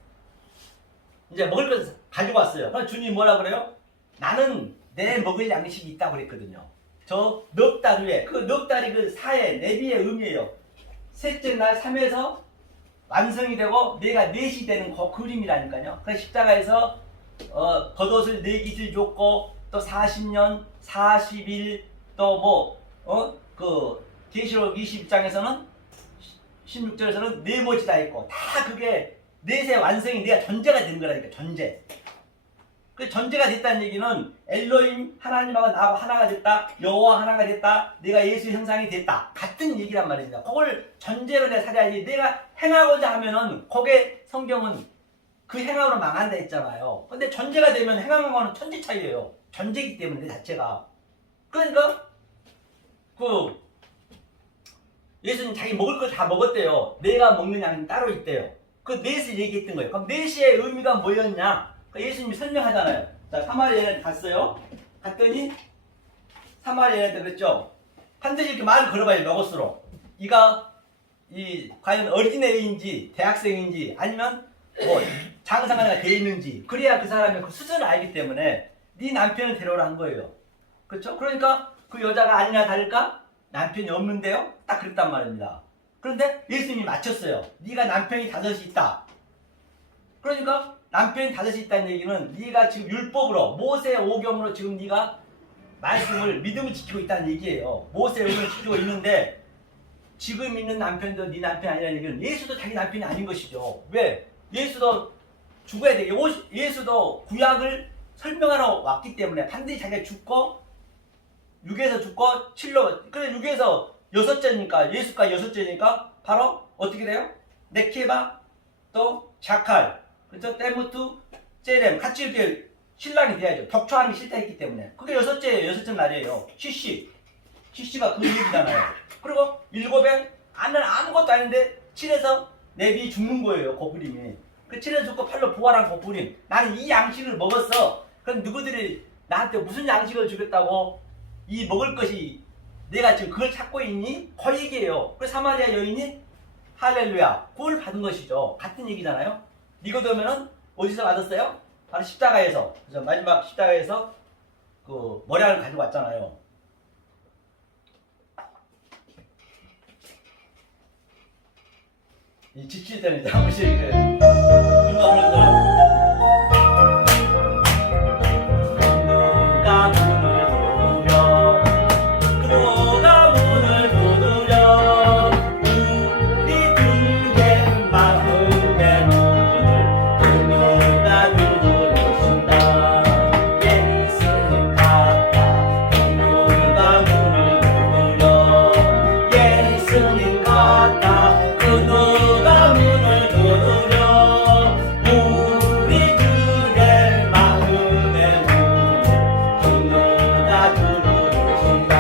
이제 먹을 것을 가지고 왔어요. 그럼 주님이 뭐라 그래요? 나는 내 먹을 양식이 있다고 그랬거든요. 저 넉 달 후에 그 넉 달이 그 사의 내비의 의미예요. 셋째 날 3에서 완성이 되고 내가 넷이 되는 그 그림이라니까요. 그래서 십자가에서 겉옷을 4깃을 줬고 또 40년, 40일 또 그 계시록 20장에서는 16절에서는 네모지다 했고 다 그게 넷의 완성이 내가 전제가 된 거라니까. 전제. 그 전제가 됐다는 얘기는 엘로힘 하나님하고 나하고 하나가 됐다. 여호와 하나가 됐다. 내가 예수 형상이 됐다. 같은 얘기란 말입니다. 그걸 전제로 내가 살아야지. 내가 행하고자 하면은 그게 성경은 그 행함으로 망한다 했잖아요. 근데 전제가 되면 행하는 거는 천지 차이예요. 전제이기 때문에 내 자체가. 그러니까 그 예수님 자기 먹을 걸 다 먹었대요. 내가 먹는 양이 따로 있대요. 그 넷을 얘기했던 거예요. 그럼 넷의 의미가 뭐였냐? 예수님이 설명하잖아요. 자, 사마리아에 갔어요. 갔더니 사마리아한테 그랬죠. 반드시 이렇게 말을 걸어봐요. 로고스로. 이가 과연 어린애인지 대학생인지 아니면 뭐 장사가 돼 있는지 그래야 그 사람이 그 수준을 알기 때문에 네 남편을 데려오라 한 거예요. 그렇죠? 그러니까 그 여자가 아니나 다를까 남편이 없는데요. 딱 그랬단 말입니다. 그런데 예수님이 맞췄어요. 네가 남편이 5이 있다. 그러니까 남편이 5이 있다는 얘기는 네가 지금 율법으로 모세의 오경으로 지금 네가 말씀을 믿음을 지키고 있다는 얘기예요. 모세의 오경을 지키고 있는데 지금 있는 남편도 네 남편이 아니라는 얘기는 예수도 자기 남편이 아닌 것이죠. 왜? 예수도 죽어야 돼. 예수도 구약을 설명하러 왔기 때문에 반드시 자기가 죽고 6에서 죽고 7로 그래 6에서 6째니까 예수가 6째니까 바로 어떻게 돼요? 네케바 또 자칼 그렇죠? 때무투 제렘 같이 이렇게 신랑이 돼야죠. 격초하는 게 싫다 했기 때문에 그게 6째 날이에요. 시시가 그 얘기잖아요. 그리고 7엔 아무것도 아닌데 7에서 내비 죽는 거예요. 그 그림이. 그 7에서 죽고 8로 부활한 그 그림. 나는 이 양식을 먹었어. 그럼 누구들이 나한테 무슨 양식을 주겠다고 이 먹을 것이 내가 지금 그걸 찾고 있니? 거의 얘기예요. 그래서 사마리아 여인이 할렐루야 구원을 받은 것이죠. 같은 얘기잖아요. 니고데모는 어디서 받았어요? 바로 십자가에서. 그래서 마지막 십자가에서 그 머리알을 가지고 왔잖아요. 이 지칠 때는 이제 한 번씩 누가 부르더라고. 누가 문을 두드려 누가 문을 두드려 우리 둘의 마음의 문을 누가 두드려준다 예수님 같다 누가 문을 두드려 예수님 같다 그 누가 문을 두드려 우리들의 마음의 문을 그 누가 두드려준다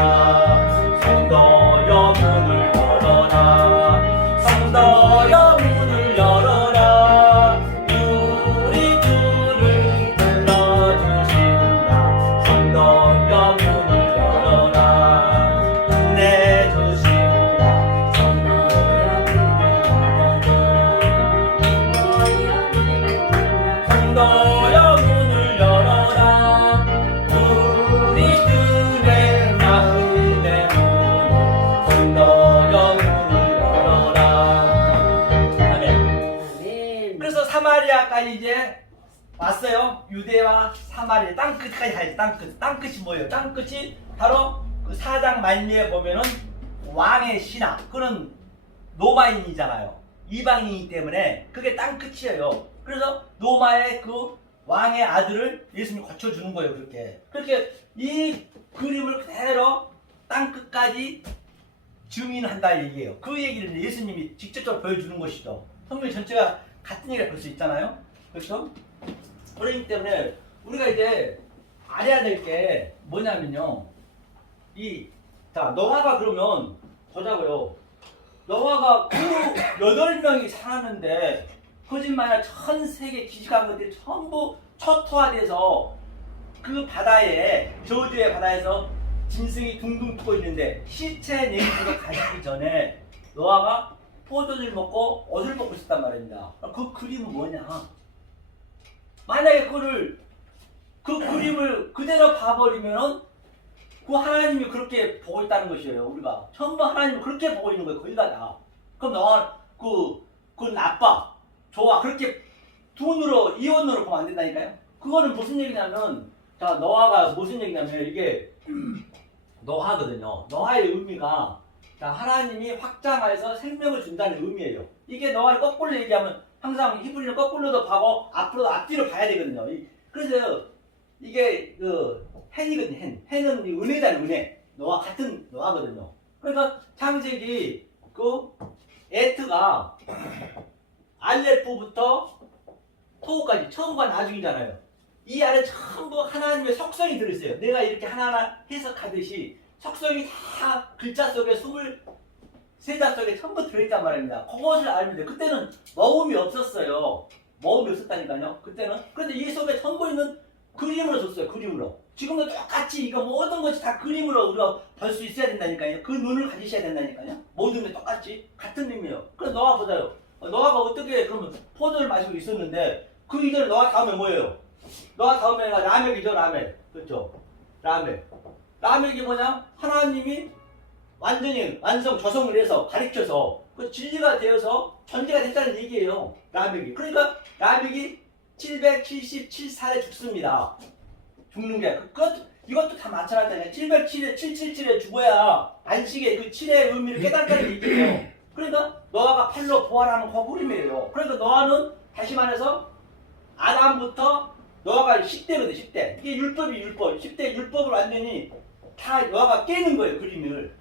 성도여 문을 열어라 성도여 문을 열어라 우리들을 불러주신다 성도여 문을 열어라 끝내주신다 성도여 문을 열어라 우리들의 마음의 문 성도여 문을 열어라 아멘. 그래서 사마리아까지 이제 왔어요. 유대와 사마리아 땅끝까지 가야지. 땅끝이 뭐예요? 땅끝이 바로 그 4장 말미에 보면은 왕의 신하 그는 로마인이잖아요. 이방인이기 때문에 그게 땅끝이에요. 그래서 로마의 그 왕의 아들을 예수님이 거쳐주는 거예요. 그렇게 이 그림을 그대로 땅끝까지 증인한다 얘기예요. 그 얘기를 이제 예수님이 직접적으로 보여주는 것이죠. 성경 전체가 같은 얘기를 볼 수 있잖아요. 그렇죠? 그렇기 때문에 우리가 이제 알아야 될 게 뭐냐면요. 자 노아가 그러면 보자고요. 노아가 그 8명이 살았는데 거짓말이야 전 세계 지식가들이 전부 초토화돼서 그 바다에 저주의 바다에서 짐승이 둥둥 뜨고 있는데 시체 냄새가 가시기 전에 노아가 포도를 먹고 옷을 먹고 있었단 말입니다. 그 그림은 뭐냐? 만약에 그 그림을 그대로 봐버리면은 그 하나님이 그렇게 보고 있다는 것이에요. 우리가 전부 하나님이 그렇게 보고 있는 거예요. 거기가 다. 그럼 너가 그건 나빠, 좋아 그렇게 두 이원으로 보면 안 된다니까요. 그거는 무슨 얘기냐면 자 노아가 무슨 얘기냐면 이게 노아거든요. 노아의 의미가 자 하나님이 확장하여서 생명을 준다는 의미예요. 이게 노아를 거꾸로 얘기하면 항상 히브리는 거꾸로도 봐고 앞으로도 앞뒤로 봐야 되거든요. 그래서 이게 그 헨이거든요. 헨은 은혜잖아요. 은혜. 노아 같은 노아거든요. 그러니까 창세기 그 에트가 알레프부터 토우까지 처음과 나중이잖아요. 이 안에 전부 하나님의 속성이 들어있어요. 내가 이렇게 하나하나 해석하듯이 속성이 다 글자 속에 23자 속에 전부 들어있단 말입니다. 그것을 알면 돼요. 그때는 모음이 없었어요. 모음이 없었다니까요. 그때는. 그런데 이 속에 전부 있는 그림으로 줬어요. 그림으로. 지금도 똑같이 이거 모든 것이 다 그림으로 우리가 볼 수 있어야 된다니까요. 그 눈을 가지셔야 된다니까요. 모든 게 똑같이 같은 의미예요. 그래서 노아 보자요. 노아가 어떻게 그러면 포도를 마시고 있었는데 그 이전에 노아 다음에 뭐예요? 노아 다음에 라멕이죠. 라멕. 그렇죠? 라멕이 뭐냐? 하나님이 완전히 조성을 해서 가르쳐서 그 진리가 되어서 전제가 됐다는 얘기예요. 라멕이. 그러니까 라멕이 777살에 죽습니다. 죽는 게 이것도 다 마찬가지잖아요. 777에 죽어야 안식의 그 7의 의미를 깨닫다는 얘기예요. 그러니까 노아가 팔로 부활하는 그 그림이에요. 그러니까 노아는 다시 말해서 아담부터 노아가 10대거든. 10대. 이게 율법. 10대 율법을 완전히 다 노아가 깨는 거예요. 그림을.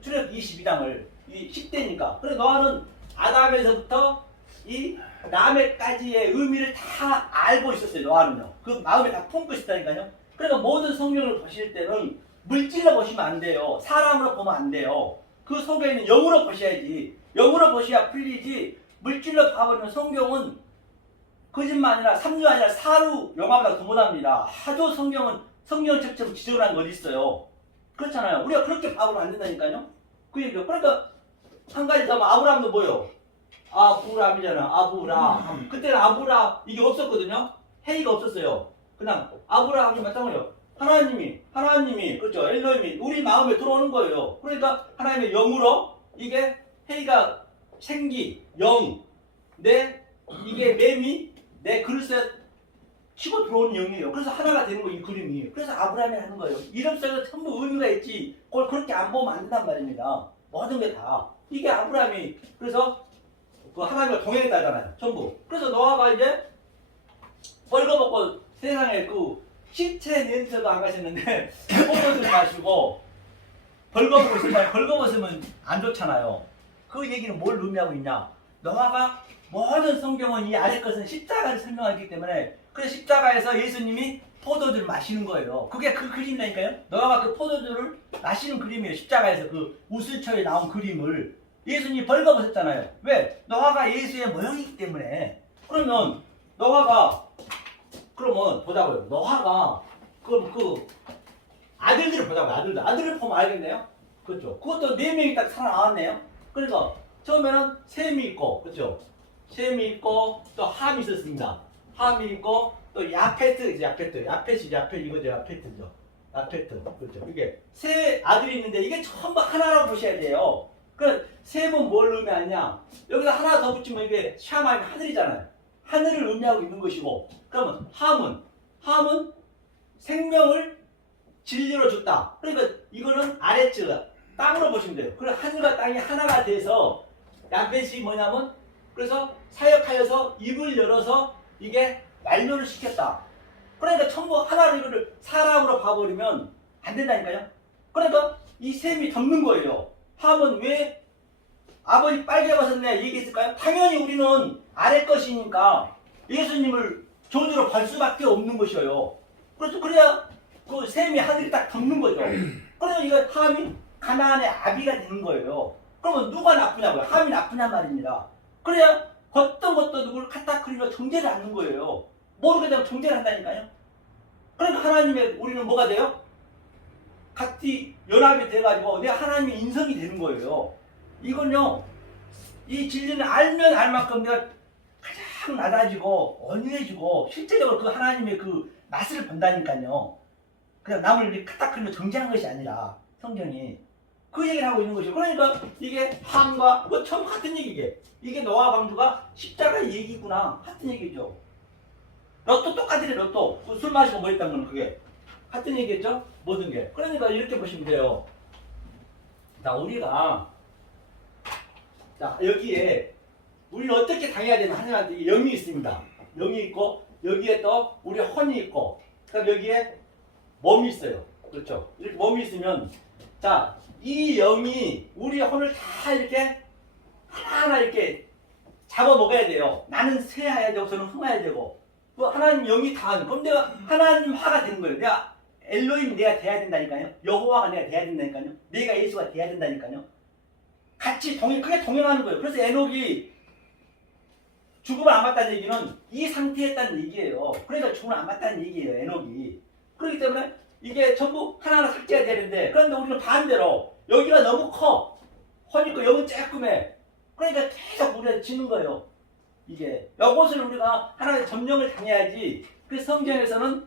출애굽 22장을. 이 10대니까. 그래서 노아는 아담에서부터 이 라멕까지의 의미를 다 알고 있었어요. 노아는요. 그 마음에 다 품고 있었다니까요. 그러니까 모든 성경을 보실 때는 물질로 보시면 안 돼요. 사람으로 보면 안 돼요. 그 속에 있는 영으로 보셔야지. 영으로 보셔야 풀리지. 물질로 봐버리면 성경은 거짓말 아니라 3류 아니라 4루 영화보다 더 못합니다. 하도 성경은 성경 책처럼 지저분한 거 어디 있어요. 그렇잖아요. 우리가 그렇게 봐보면 안 된다니까요. 그 얘기죠. 그러니까 한 가지 더 하면 아브라함도 뭐예요? 아브람이잖아. 아브라함. 그때는 아브라 이게 없었거든요. 헤이가 없었어요. 그냥 아브라함이 마찬가지예요. 하나님이 그렇죠. 엘로힘이 우리 마음에 들어오는 거예요. 그러니까 하나님의 영으로 이게 헤이가 생기, 영, 내 이게 매미, 내 그릇에 치고 들어오는 영이에요. 그래서 하나가 되는 거예요. 이 그림이. 그래서 아브라함이 하는 거예요. 이름 속에 전부 의미가 있지. 그걸 그렇게 안 보면 안 된단 말입니다. 모든 게 다. 이게 아브라함이 그래서 그 하나님과 동행했다잖아요. 전부. 그래서 노아가 이제 벌거벗고 세상에 그 시체 냄새도 안 가셨는데 포도주 마시고 벌거벗고 있으면 벌거벗으면 안 좋잖아요. 그 얘기는 뭘 의미하고 있냐? 노아가 모든 성경은 이 아래 것은 십자가를 설명하기 때문에 그래서 십자가에서 예수님이 포도주를 마시는 거예요. 그게 그 그림이라니까요. 노아가 그 포도주를 마시는 그림이에요. 십자가에서 그 우슬처에 나온 그림을 예수님이 벌거벗었잖아요. 왜? 노아가 예수의 모형이기 때문에. 그러면 노아가 그러면 보자고요. 노아가 그럼 그 아들들을 보자고요. 아들을 보면 알겠네요. 그렇죠. 그것도 4명이 딱 살아나왔네요. 그래서 처음에는 셈이 있고, 그렇죠. 셈이 있고 또 함이 있었습니다. 함이 있고 또 야페트, 야펫 이거죠. 야페트죠. 야페트, 그렇죠. 이게 세 아들이 있는데 이게 전부 하나로 보셔야 돼요. 그 셈은 뭘 의미하냐? 여기다 하나 더 붙이면 이게 샤마이 하늘이잖아요. 하늘을 의미하고 있는 것이고, 그러면 함은 생명을 진리로 줬다. 그러니까 이거는 아래츠가 땅으로 보시면 돼요. 그래서 하늘과 땅이 하나가 돼서 야벳이 뭐냐면 그래서 사역하여서 입을 열어서 이게 완료를 시켰다. 그러니까 전부 하나로 이거를 사람으로 봐버리면 안 된다니까요. 그러니까 이 셈이 덮는 거예요. 함은 왜 아버지 빨개 벗었네 얘기했을까요? 당연히 우리는 아래 것이니까 예수님을 조주로 볼 수밖에 없는 것이에요. 그래서 그래야 그 셈이 하늘이 딱 덮는 거죠. 그래서 이거 함이 가나안의 아비가 되는 거예요. 그러면 누가 나쁘냐고요? 함이 나쁘냐 말입니다. 그래야 어떤 것도 누구를 카타크리로 정죄를 하는 거예요. 모르게 되면 정죄를 한다니까요. 그러니까 하나님의 우리는 뭐가 돼요? 같이 연합이 돼가지고 내가 하나님의 인성이 되는 거예요. 이건요, 이 진리는 알면 알 만큼 내가 가장 낮아지고 온유해지고 실제적으로 그 하나님의 그 맛을 본다니까요. 그냥 남을 이렇게 카타크리로 정죄하는 것이 아니라 성경이 그 얘기를 하고 있는 것이죠. 그러니까 이게 함과 뭐 전부 같은 얘기게. 이게 노아 방주가 십자가의 얘기구나 같은 얘기죠. 로또 똑같으래. 로또 술 마시고 뭐 했다는 건 그게 같은 얘기겠죠. 모든 게. 그러니까 이렇게 보시면 돼요. 자, 우리가 자 여기에 우리는 어떻게 당해야 되는 하나님한테 영이 있습니다. 영이 있고 여기에 또 우리 혼이 있고 그다음 여기에 몸이 있어요. 그렇죠. 이렇게 몸이 있으면 자, 이 영이 우리의 혼을 다 이렇게 하나하나 이렇게 잡아 먹어야 돼요. 나는 쇠해야 되고 저는 흠해야 되고 또 하나님 영이 다 그럼 내가 하나님 화가 되는 거예요. 내가 엘로힘 내가 돼야 된다니까요. 여호와가 내가 돼야 된다니까요. 내가 예수가 돼야 된다니까요. 같이 그게 동행하는 거예요. 그래서 에녹이 죽음을 안 맞다는 얘기는 이 상태였다는 얘기예요. 그러니까 죽음을 안 맞다는 얘기예요. 에녹이. 그렇기 때문에 이게 전부 하나하나 삭제가 되는데 그런데 우리는 반대로 여기가 너무 커. 허니까 여기 쬐끔해. 그러니까 계속 우리가 지는 거예요. 이게 이것을 우리가 하나의 점령을 당해야지. 그래서 성경에서는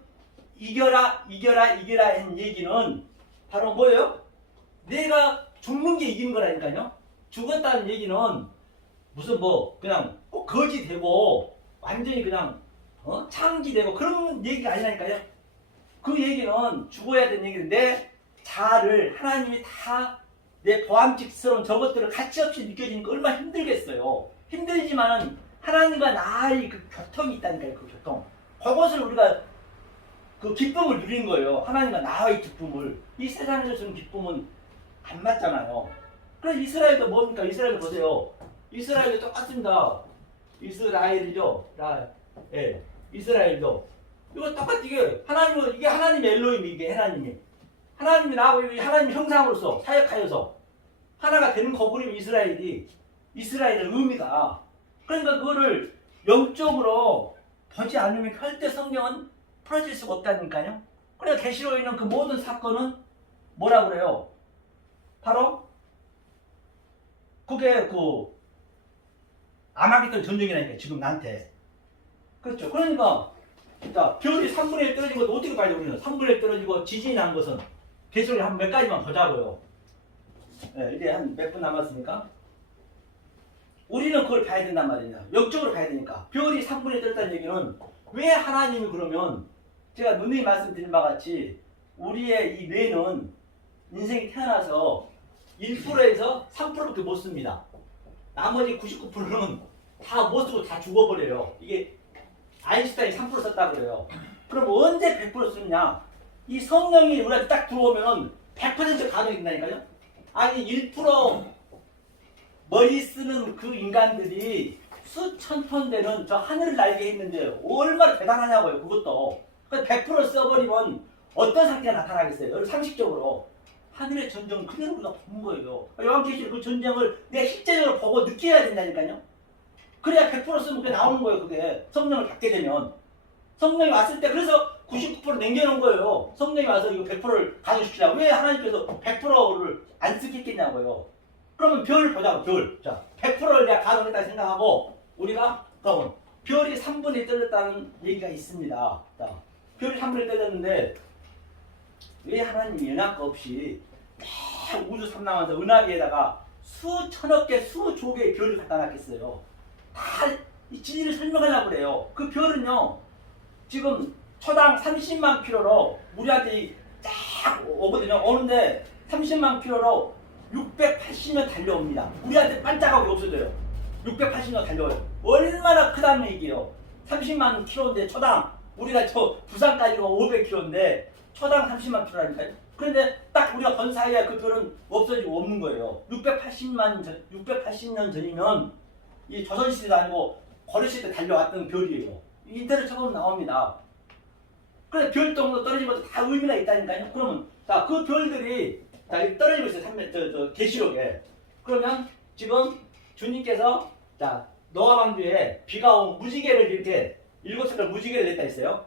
이겨라 한 얘기는 바로 뭐예요? 내가 죽는 게 이기는 거라니까요. 죽었다는 얘기는 무슨 뭐 그냥 꼭 거지 되고 완전히 그냥 창기되고 그런 얘기가 아니라니까요. 그 얘기는 죽어야 되는 얘기인데 내 자아를 하나님이 다 내 보암직스러운 저것들을 가치없이 느껴지니까 얼마나 힘들겠어요. 힘들지만 하나님과 나의 그 교통이 있다니까요. 그 교통. 그것을 우리가 그 기쁨을 누리는 거예요. 하나님과 나의 기쁨을. 이 세상에서 주는 기쁨은 안 맞잖아요. 그래서 이스라엘도 뭡니까? 이스라엘 보세요. 이스라엘도 똑같습니다. 이스라엘이죠. 예, 이스라엘도. 이거 똑같이 이게 하나님의 엘로힘이 이게 하나님이 나하고 하나님 형상으로서 사역하여서 하나가 되는 거구림이 이스라엘의 의미가. 그러니까 그거를 영적으로 보지 않으면 절대 성경은 풀어질 수가 없다니까요. 그러니까 계시록에 있는 그 모든 사건은 뭐라 그래요? 바로 그게 그 아마겟돈 전쟁이라니까 지금 나한테. 그렇죠. 그러니까 자, 별이 3분의 1 떨어진 것도 어떻게 봐야 돼 우리는? 3분의 1 떨어지고 지진이 난 것은 개수를 한 몇 가지만 보자고요. 네, 이제 한 몇 분 남았으니까 우리는 그걸 봐야 된단 말이냐. 역적으로 봐야 되니까. 별이 3분의 1 떨어졌다는 얘기는 왜 하나님이 그러면 제가 누누이 말씀드린 바와 같이 우리의 이 뇌는 인생이 태어나서 1%에서 3%밖에 못 씁니다. 나머지 99%는 다 못 쓰고 다 죽어버려요. 이게 아인슈타인이 3% 썼다고 그래요. 그럼 언제 100% 쓰느냐? 이 성령이 우리한테 딱 들어오면 100% 가동이 된다니까요? 아니 1% 머리 쓰는 그 인간들이 수천 톤 되는 저 하늘을 날게 했는데 얼마나 대단하냐고요. 그것도 100% 써버리면 어떤 상태가 나타나겠어요? 상식적으로 하늘의 전쟁은 그대로 우리가 본 거예요. 요한계시록 그 전쟁을 내가 실제적으로 보고 느껴야 된다니까요. 그래야 100% 쓰면 그게 나오는 거예요. 그게 성령을 받게 되면 성령이 왔을 때 그래서 99% 남겨놓은 거예요. 성령이 와서 이거 100%를 가져주시라고. 왜 하나님께서 100%를 안 쓰겠겠냐고요. 그러면 별을 보자고. 별. 자, 100%를 내가 가져오겠다 생각하고 우리가 그러면 별이 3분의 1 떨어졌다는 얘기가 있습니다. 자, 별이 3분의 1 떨어졌는데 왜 하나님이 연합 없이 막 우주 삼라만서 은하계에다가 수천억 개, 수조 개의 별을 갖다 놨겠어요. 다 이 진리를 설명하려고 그래요. 그 별은요, 지금 초당 30만 킬로로 우리한테 쫙 오거든요. 오는데 30만 킬로로 680년 달려옵니다. 우리한테 반짝하고 없어져요. 680년 달려와요. 얼마나 크다는 얘기예요. 30만 킬로인데 초당 우리가 저 부산까지가 500킬로인데 초당 30만 킬로라니까요. 그런데 딱 우리가 본 사이에 그 별은 없어지고 없는 거예요. 680년 전이면 이 조선시대도 아니고 고려시대 달려왔던 별이에요. 인터넷 쳐보면 나옵니다. 그래서 별동도 떨어진 것도 다 의미가 있다니까요. 그러면 자, 그 별들이 자, 이렇게 떨어지고 있어요. 계시록에. 그러면 지금 주님께서 자, 노아 왕조에 비가 온 무지개를 이렇게 7색깔 무지개를 냈다 했어요.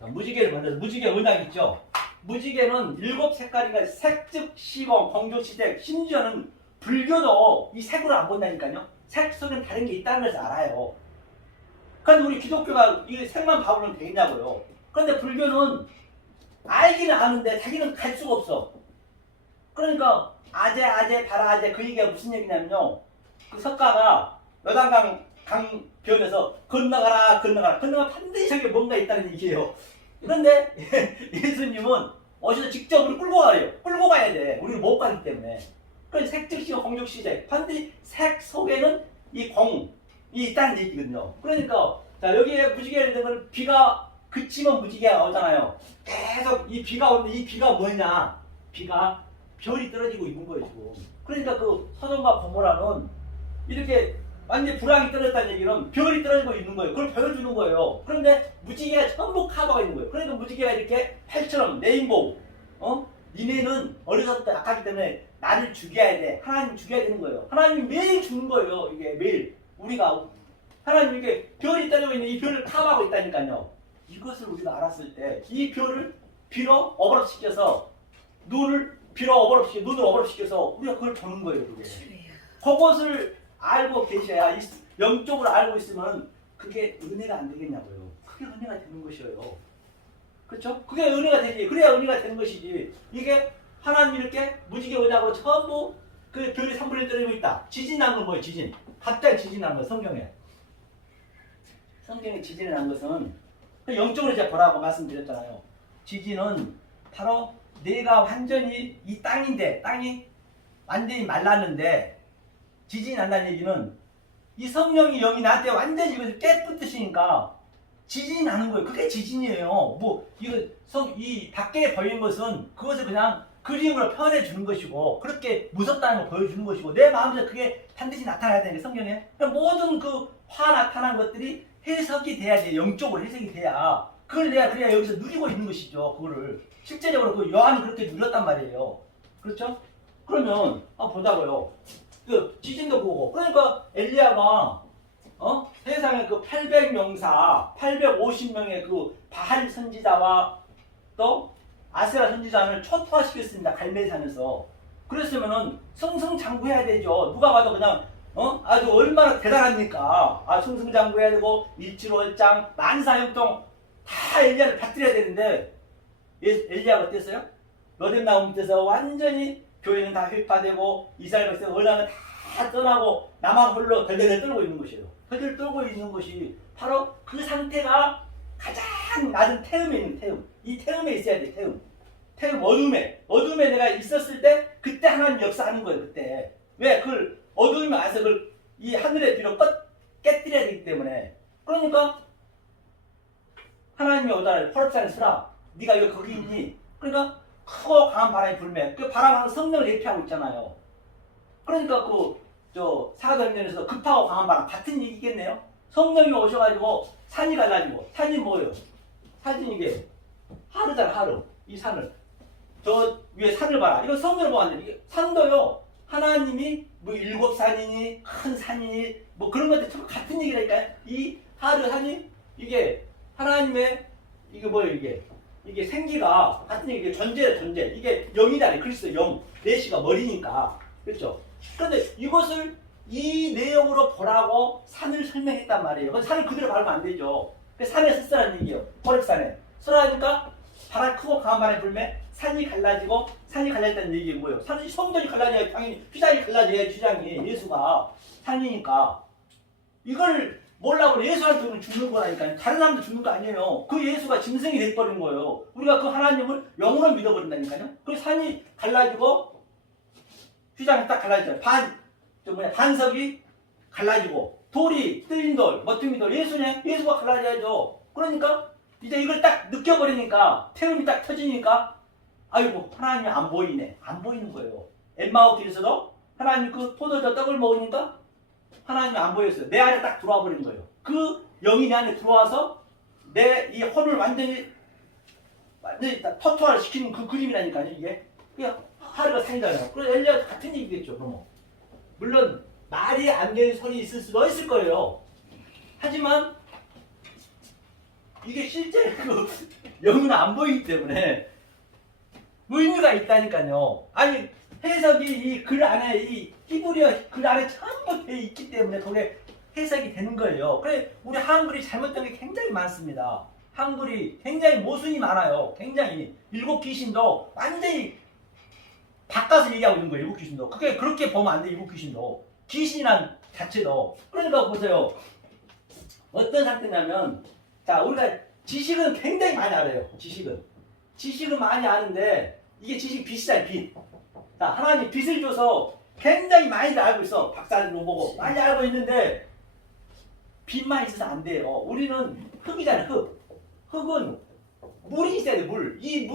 무지개를 만들어서 무지개 은약 있죠. 무지개는 7색깔이니까 색즉 시공, 공조시색, 심지어는 불교도 이 색으로 안 본다니까요. 색 속에는 다른 게 있다는 것을 알아요. 그런데 우리 기독교가 이 색만 봐보면 되겠냐고요. 그런데 불교는 알기는 아는데 자기는 갈 수가 없어. 그러니까 아제 바라아제 그 얘기가 무슨 얘기냐면요. 그 석가가 여단강 강변에서 건너가라 건너가면 반드시 저기 뭔가 있다는 얘기예요. 그런데 예수님은 어디서 직접 우리 끌고 가요. 끌고 가야 돼. 우리는 못 가기 때문에. 그래서 색즉시와 공적시제 반드시 색 속에는 이 공이 있다는 얘기거든요. 그러니까 자, 여기에 무지개를 내면 비가 그치면 무지개가 오잖아요. 계속 이 비가 오는데 이 비가 뭐냐? 비가 별이 떨어지고 있는 거예요 지금. 그러니까 그 소돔과 고모라는 이렇게 완전히 불황이 떨어졌다는 얘기는 별이 떨어지고 있는 거예요. 그걸 보여주는 거예요. 그런데 무지개가 전부 커버가 있는 거예요. 그러니까 무지개가 이렇게 팔처럼 레인보우. 니네는 어려서부터 약하기 때문에 나를 죽여야 돼. 하나님 죽여야 되는 거예요. 하나님이 매일 죽는 거예요. 이게 매일. 우리가 하나님 이렇게 별이 떨어지고 있는 이 별을 커버하고 있다니까요. 이것을 우리가 알았을 때 이 별을 비로 오버랩시켜서 눈을 오버랩시켜서 우리가 그걸 보는 거예요. 그게. 그것을 알고 계셔야 영적으로 알고 있으면 그게 은혜가 안 되겠냐고요. 그게 은혜가 되는 것이에요. 그렇죠? 그게 은혜가 되지. 그래야 은혜가 되는 것이지. 이게 하나님 이렇게 무지개 은혜하고 전부 그 별이 3분의 1 떨어지고 있다. 지진 난 건 뭐예요? 지진. 갑자기 지진 난 거 성경에. 성경에 지진이 난 것은 영적으로 제가 보라고 말씀드렸잖아요. 지진은 바로 내가 완전히 이 땅인데 땅이 완전히 말랐는데 지진이 난다는 얘기는 이 성령이 영이 나한테 완전히 이것을 깨끗으시니까 지진이 나는 거예요. 그게 지진이에요. 뭐 이 밖에 보이는 것은 그것을 그냥 그림으로 표현해 주는 것이고 그렇게 무섭다는 걸 보여주는 것이고 내 마음에서 그게 반드시 나타나야 되는 게 성경에 모든 그 화 나타난 것들이 해석이 돼야 돼. 영적으로 해석이 돼야 그걸 내가 그래야 여기서 누리고 있는 것이죠. 그거를 실제적으로 그 요한이 그렇게 누렸단 말이에요. 그렇죠? 그러면 보자고요. 그 지진도 보고 그러니까 엘리야가 세상에 그 800명사 850명의 그 바알 선지자와 또 아세라 선지자를 초토화시켰습니다. 갈멜산에서. 그랬으면은 승승장구해야 되죠. 누가 봐도 그냥 아주 얼마나 대단합니까? 아 승승장구해야 되고 일치월장 만사형통 다 엘리야를 받들여야 되는데 엘리야가 어땠어요? 로뎀 나무 밑에서 완전히 교회는 다 휘파되고 이스라엘 백성 언약은 다 떠나고 나만 홀로 덜덜덜 떨고 있는 것이에요. 덜덜 떨고 있는 것이 바로 그 상태가 가장 낮은 태음에 있는 태음. 이 태음에 있어야 돼. 태음 어둠에 내가 있었을 때 그때 하나님 역사하는 거예요. 그때 왜 그걸 어둠에 와서 그걸 이 하늘의 뒤로 깨뜨려야 되기 때문에. 그러니까 하나님이 오다를 호렙산에 서라. 네가 왜 거기 있니? 그러니까 크고 강한 바람이 불매. 그 바람은 성령을 얘기하고 있잖아요. 그러니까 사도행전에서 급하고 강한 바람 같은 얘기겠네요. 성령이 오셔가지고 산이 갈라지고 산이 뭐예요? 산이 이게 하루잖아 하루. 이 산을 저 위에 산을 봐라. 이거 성경을 보았는데 이게 산도요. 하나님이 뭐 7산이니 큰 산이니 뭐 그런 것들 전부 같은 얘기라니까요. 이 하루 산이 이게 하나님의 이게 뭐예요 이게 생기가 같은 얘기. 존재 이게 영이다. 그리스도 영. 내시가 머리니까 그렇죠. 그런데 이것을 이 내용으로 보라고 산을 설명했단 말이에요. 그 산을 그대로 밟으면 안 되죠. 산에 섰으라는 얘기예요. 호렙산에 서라니까 바람 크고 강한 바람이 불매 산이 갈라졌다는 얘기가 뭐예요? 산이 성전이 갈라져야 당연히 휘장이 갈라져야 휘장이 예수가 산이니까 이걸 몰라고 예수한테는 죽는 거라니까요. 다른 사람도 죽는 거 아니에요. 그 예수가 짐승이 돼버린 거예요. 우리가 그 하나님을 영으로 믿어버린다니까요. 그 산이 갈라지고 휘장이 딱 갈라지잖아요. 반석이 갈라지고 돌이 뜰린 돌, 머퉁이 돌 예수가 갈라져야죠. 그러니까 이제 이걸 딱 느껴버리니까 태음이 딱 터지니까 아이고 하나님이 안 보이네. 안 보이는 거예요. 엠마오 길에서도 하나님 그 포도주 떡을 먹으니까 하나님이 안 보였어요. 내 안에 딱 들어와 버린 거예요. 그 영이 내 안에 들어와서 내 이 혼을 완전히 토토화를 시키는 그 그림이라니까요. 이게 그냥 하루가 산이잖아요. 그래서 엘리야 같은 얘기겠죠. 그러면 물론 말이 안 되는 소리 있을 수도 있을 거예요. 하지만 이게 실제 그 영은 안 보이기 때문에 의미가 있다니까요. 아니 해석이 이 글 안에 이 히브리어 글 안에 전부 돼 있기 때문에 그게 해석이 되는 거예요. 그래 우리 한글이 잘못된 게 굉장히 많습니다. 한글이 굉장히 모순이 많아요. 굉장히 일곱 귀신도 완전히 바꿔서 얘기하고 있는 거예요. 일곱 귀신도 그게 그렇게 보면 안 돼. 일곱 귀신도 귀신이란 자체도. 그러니까 보세요. 어떤 상태냐면 자 우리가 지식은 굉장히 많이 알아요. 지식은 많이 아는데 이게 지식 빛이잖아요. 빛. 자 하나님 빛을 줘서 굉장히 많이들 알고 있어. 박사들도 보고 많이 알고 있는데 빛만 있어서 안 돼요. 우리는 흙이잖아요. 흙은 물이 있어야 돼. 이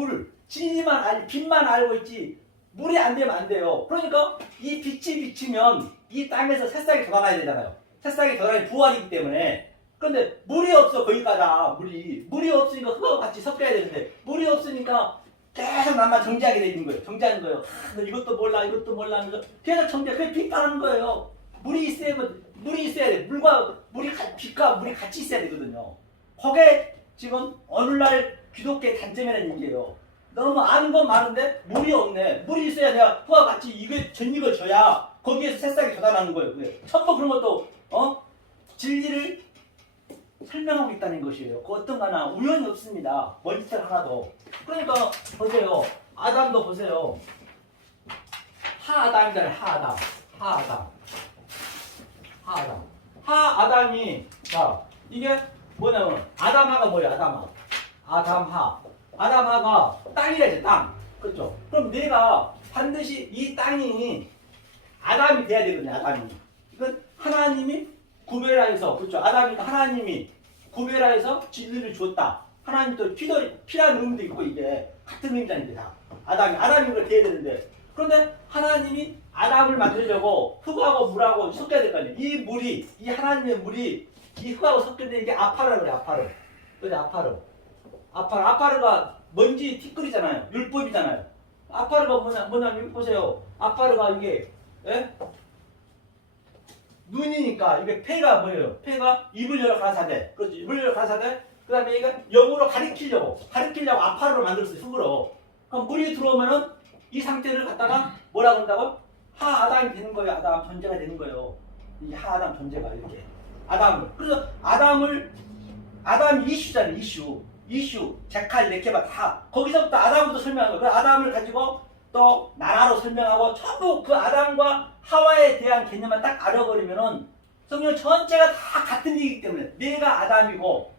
진리만 알고 빛만 알고 있지 물이 안 되면 안 돼요. 그러니까 이 빛이 비치면 이 땅에서 새싹이 돋아나야 되잖아요. 새싹이 돋아나야 부활이기 때문에. 그런데 물이 없어. 거기까지 물이 없으니까 흙하고 같이 섞여야 되는데 물이 없으니까 계속 나만 정지하게 되는 거예요. 정지하는 거예요. 이것도 몰라 하면서 계속 정지해. 그게 빛바라는 거예요. 물이 있어야 돼. 빛과 물이 같이 있어야 되거든요. 그게 지금 오늘날 기독교의 단점이라는 얘기예요. 너무 아는 건 많은데 물이 없네. 물이 있어야 내가 그와 같이 이게 전익을 줘야 거기에서 새싹이 돋아나는 거예요. 그게 전부 그런 것도 진리를 설명하고 있다는 것이에요. 그 어떤 거나 우연이 없습니다. 머리털 하나도. 그러니까 보세요. 아담도 보세요. 하아담이잖아요. 하아담이 자 이게 뭐냐면 아담하가 뭐예요? 아담하가 땅이라지 땅. 그렇죠? 그럼 내가 반드시 이 땅이 아담이 돼야 되거든요. 아담이. 이건 하나님이 구별하여서 그렇죠. 아담이니까 하나님이 구별하여서 진리를 줬다. 하나님 또 피라는 의미도 있고 이게 같은 의미잖아요. 다. 아담이 그걸 돼야 되는데 그런데 하나님이 아담을 만들려고 흙하고 물하고 섞여야 될 거 아니에요. 이 하나님의 물이 이 흙하고 섞였는데 이게 아파르라 그래. 아파르가 먼지 티끌이잖아요. 율법이잖아요. 아파르가 뭐냐면 보세요. 아파르가 이게 눈이니까 이게 폐가 뭐예요? 폐가 입을 열어 가사대. 그렇지. 입을 열어 가사대. 그 다음에 이거 영으로 가리키려고 아파르로 만들었어요. 흙으로. 그럼 물이 들어오면은 이 상태를 갖다가 뭐라 그런다고? 하아담이 되는 거예요. 아담 존재가 되는 거예요. 이 하아담 존재가 이렇게 아담을. 그래서 아담이 이슈잖아요. 이슈 제칼 레케바 다 거기서부터 아담부터 설명한 거예요. 그 아담을 가지고 또 나라로 설명하고 전부 그 아담과 하와에 대한 개념만 딱 알아버리면은 성경 전체가 다 같은 얘기이기 때문에 내가 아담이고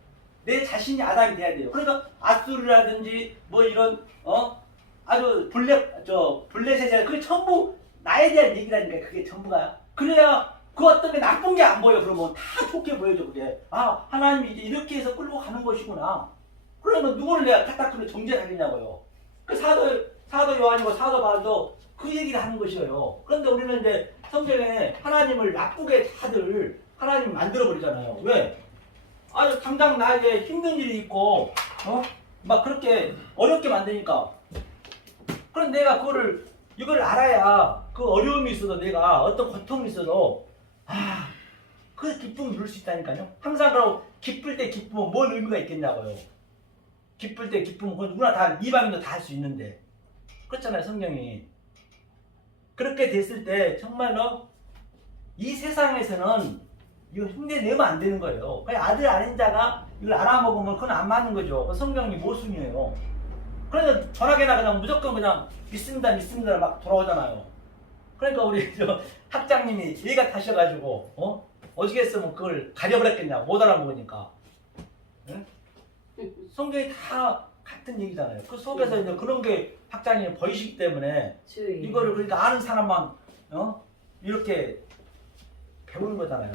내 자신이 아담이 돼야 돼요. 그러니까 아수르라든지 뭐 이런 아주 블레셋이라 그게 전부 나에 대한 얘기라니까. 그게 전부가. 그래야 그 어떤 게 나쁜 게 안 보여. 그러면 다 좋게 보여줘. 그게 하나님이 이제 이렇게 해서 끌고 가는 것이구나. 그러면 누구를 내가 카타크로 정죄하겠냐고요. 그 사도 요한이고 사도 바울도 그 얘기를 하는 것이에요. 그런데 우리는 이제 성경에 하나님을 나쁘게 다들 하나님 만들어 버리잖아요. 왜? 당장 나에게 힘든 일이 있고 막 그렇게 어렵게 만드니까. 그럼 내가 이걸 알아야 그 어려움이 있어도 내가 어떤 고통이 있어도 그 기쁨을 누릴 수 있다니까요. 항상 그럼 기쁠 때 기쁨은 뭔 의미가 있겠냐고요. 기쁠 때 기쁨은 그건 누구나 다 이방인도 다 할 수 있는데 그렇잖아요. 성경이. 그렇게 됐을 때 정말로 이 세상에서는 이거 흉내내면 안 되는 거예요. 그냥 아들 아닌 자가 이걸 알아먹으면 그건 안 맞는 거죠. 성경이 모순이에요. 그래서 전화기나 그냥 무조건 그냥 믿습니다 막 돌아오잖아요. 그러니까 우리 학장님이 얘가 타셔가지고 어떻게 했으면 그걸 가려버렸겠냐고. 못 알아먹으니까. 응? 성경이 다 같은 얘기잖아요. 그 속에서 이제 그런 게 학장님이 보이시기 때문에 이거를 그러니까 아는 사람만 이렇게 배우는 거잖아요.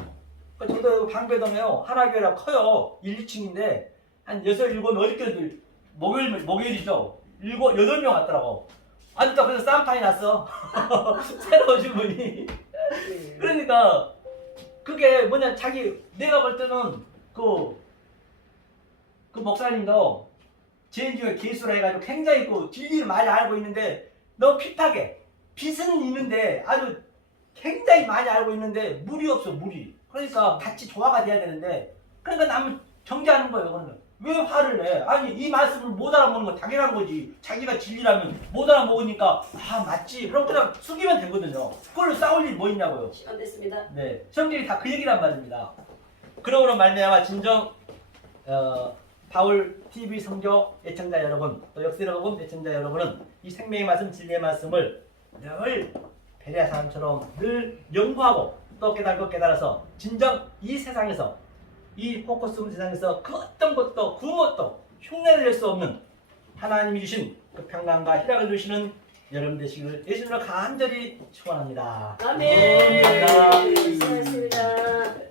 그러니까 저도 방배동에요. 하나교회라 커요. 1, 2층인데 한 6, 7 어저께도 목요일이죠. 7, 8명 왔더라고. 아직도 그래서 쌈판이 났어. 새로 오신 분이. 그러니까 그게 뭐냐, 내가 볼 때는 그 목사님도 제인중에 기수라 해가지고 굉장히 진리를 많이 알고 있는데 너무 핍하게 빛은 있는데 아주 굉장히 많이 알고 있는데 물이 없어. 물이. 그러니까 같이 조화가 돼야 되는데 그러니까 남을 정죄하는 거예요. 그러면 왜 화를 내? 아니 이 말씀을 못 알아먹는 건 당연한 거지. 자기가 진리라면 못 알아먹으니까 맞지. 그럼 그냥 숙이면 되거든요. 그걸로 싸울 일이 뭐 있냐고요. 시간 됐습니다. 네, 성경이 다 그 얘기란 말입니다. 그러므로 말미암아 진정 바울 TV 성교 애청자 여러분, 또 역세로금 애청자 여러분은 이 생명의 말씀, 진리의 말씀을 늘 베레아 사람처럼 늘 연구하고 또 깨달고 깨달아서 진정 이 세상에서, 이 포커스 세상에서 그 어떤 것도 그 무엇도 흉내를 낼 수 없는 하나님이 주신 그 평강과 희락을 주시는 여러분 되시기를 예수님으로 간절히 축원합니다. 아멘. 감사합니다. 수고하셨습니다.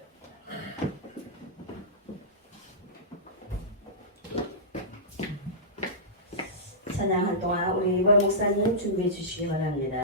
찬양할 동안 우리 이번 목사님 준비해 주시기 바랍니다.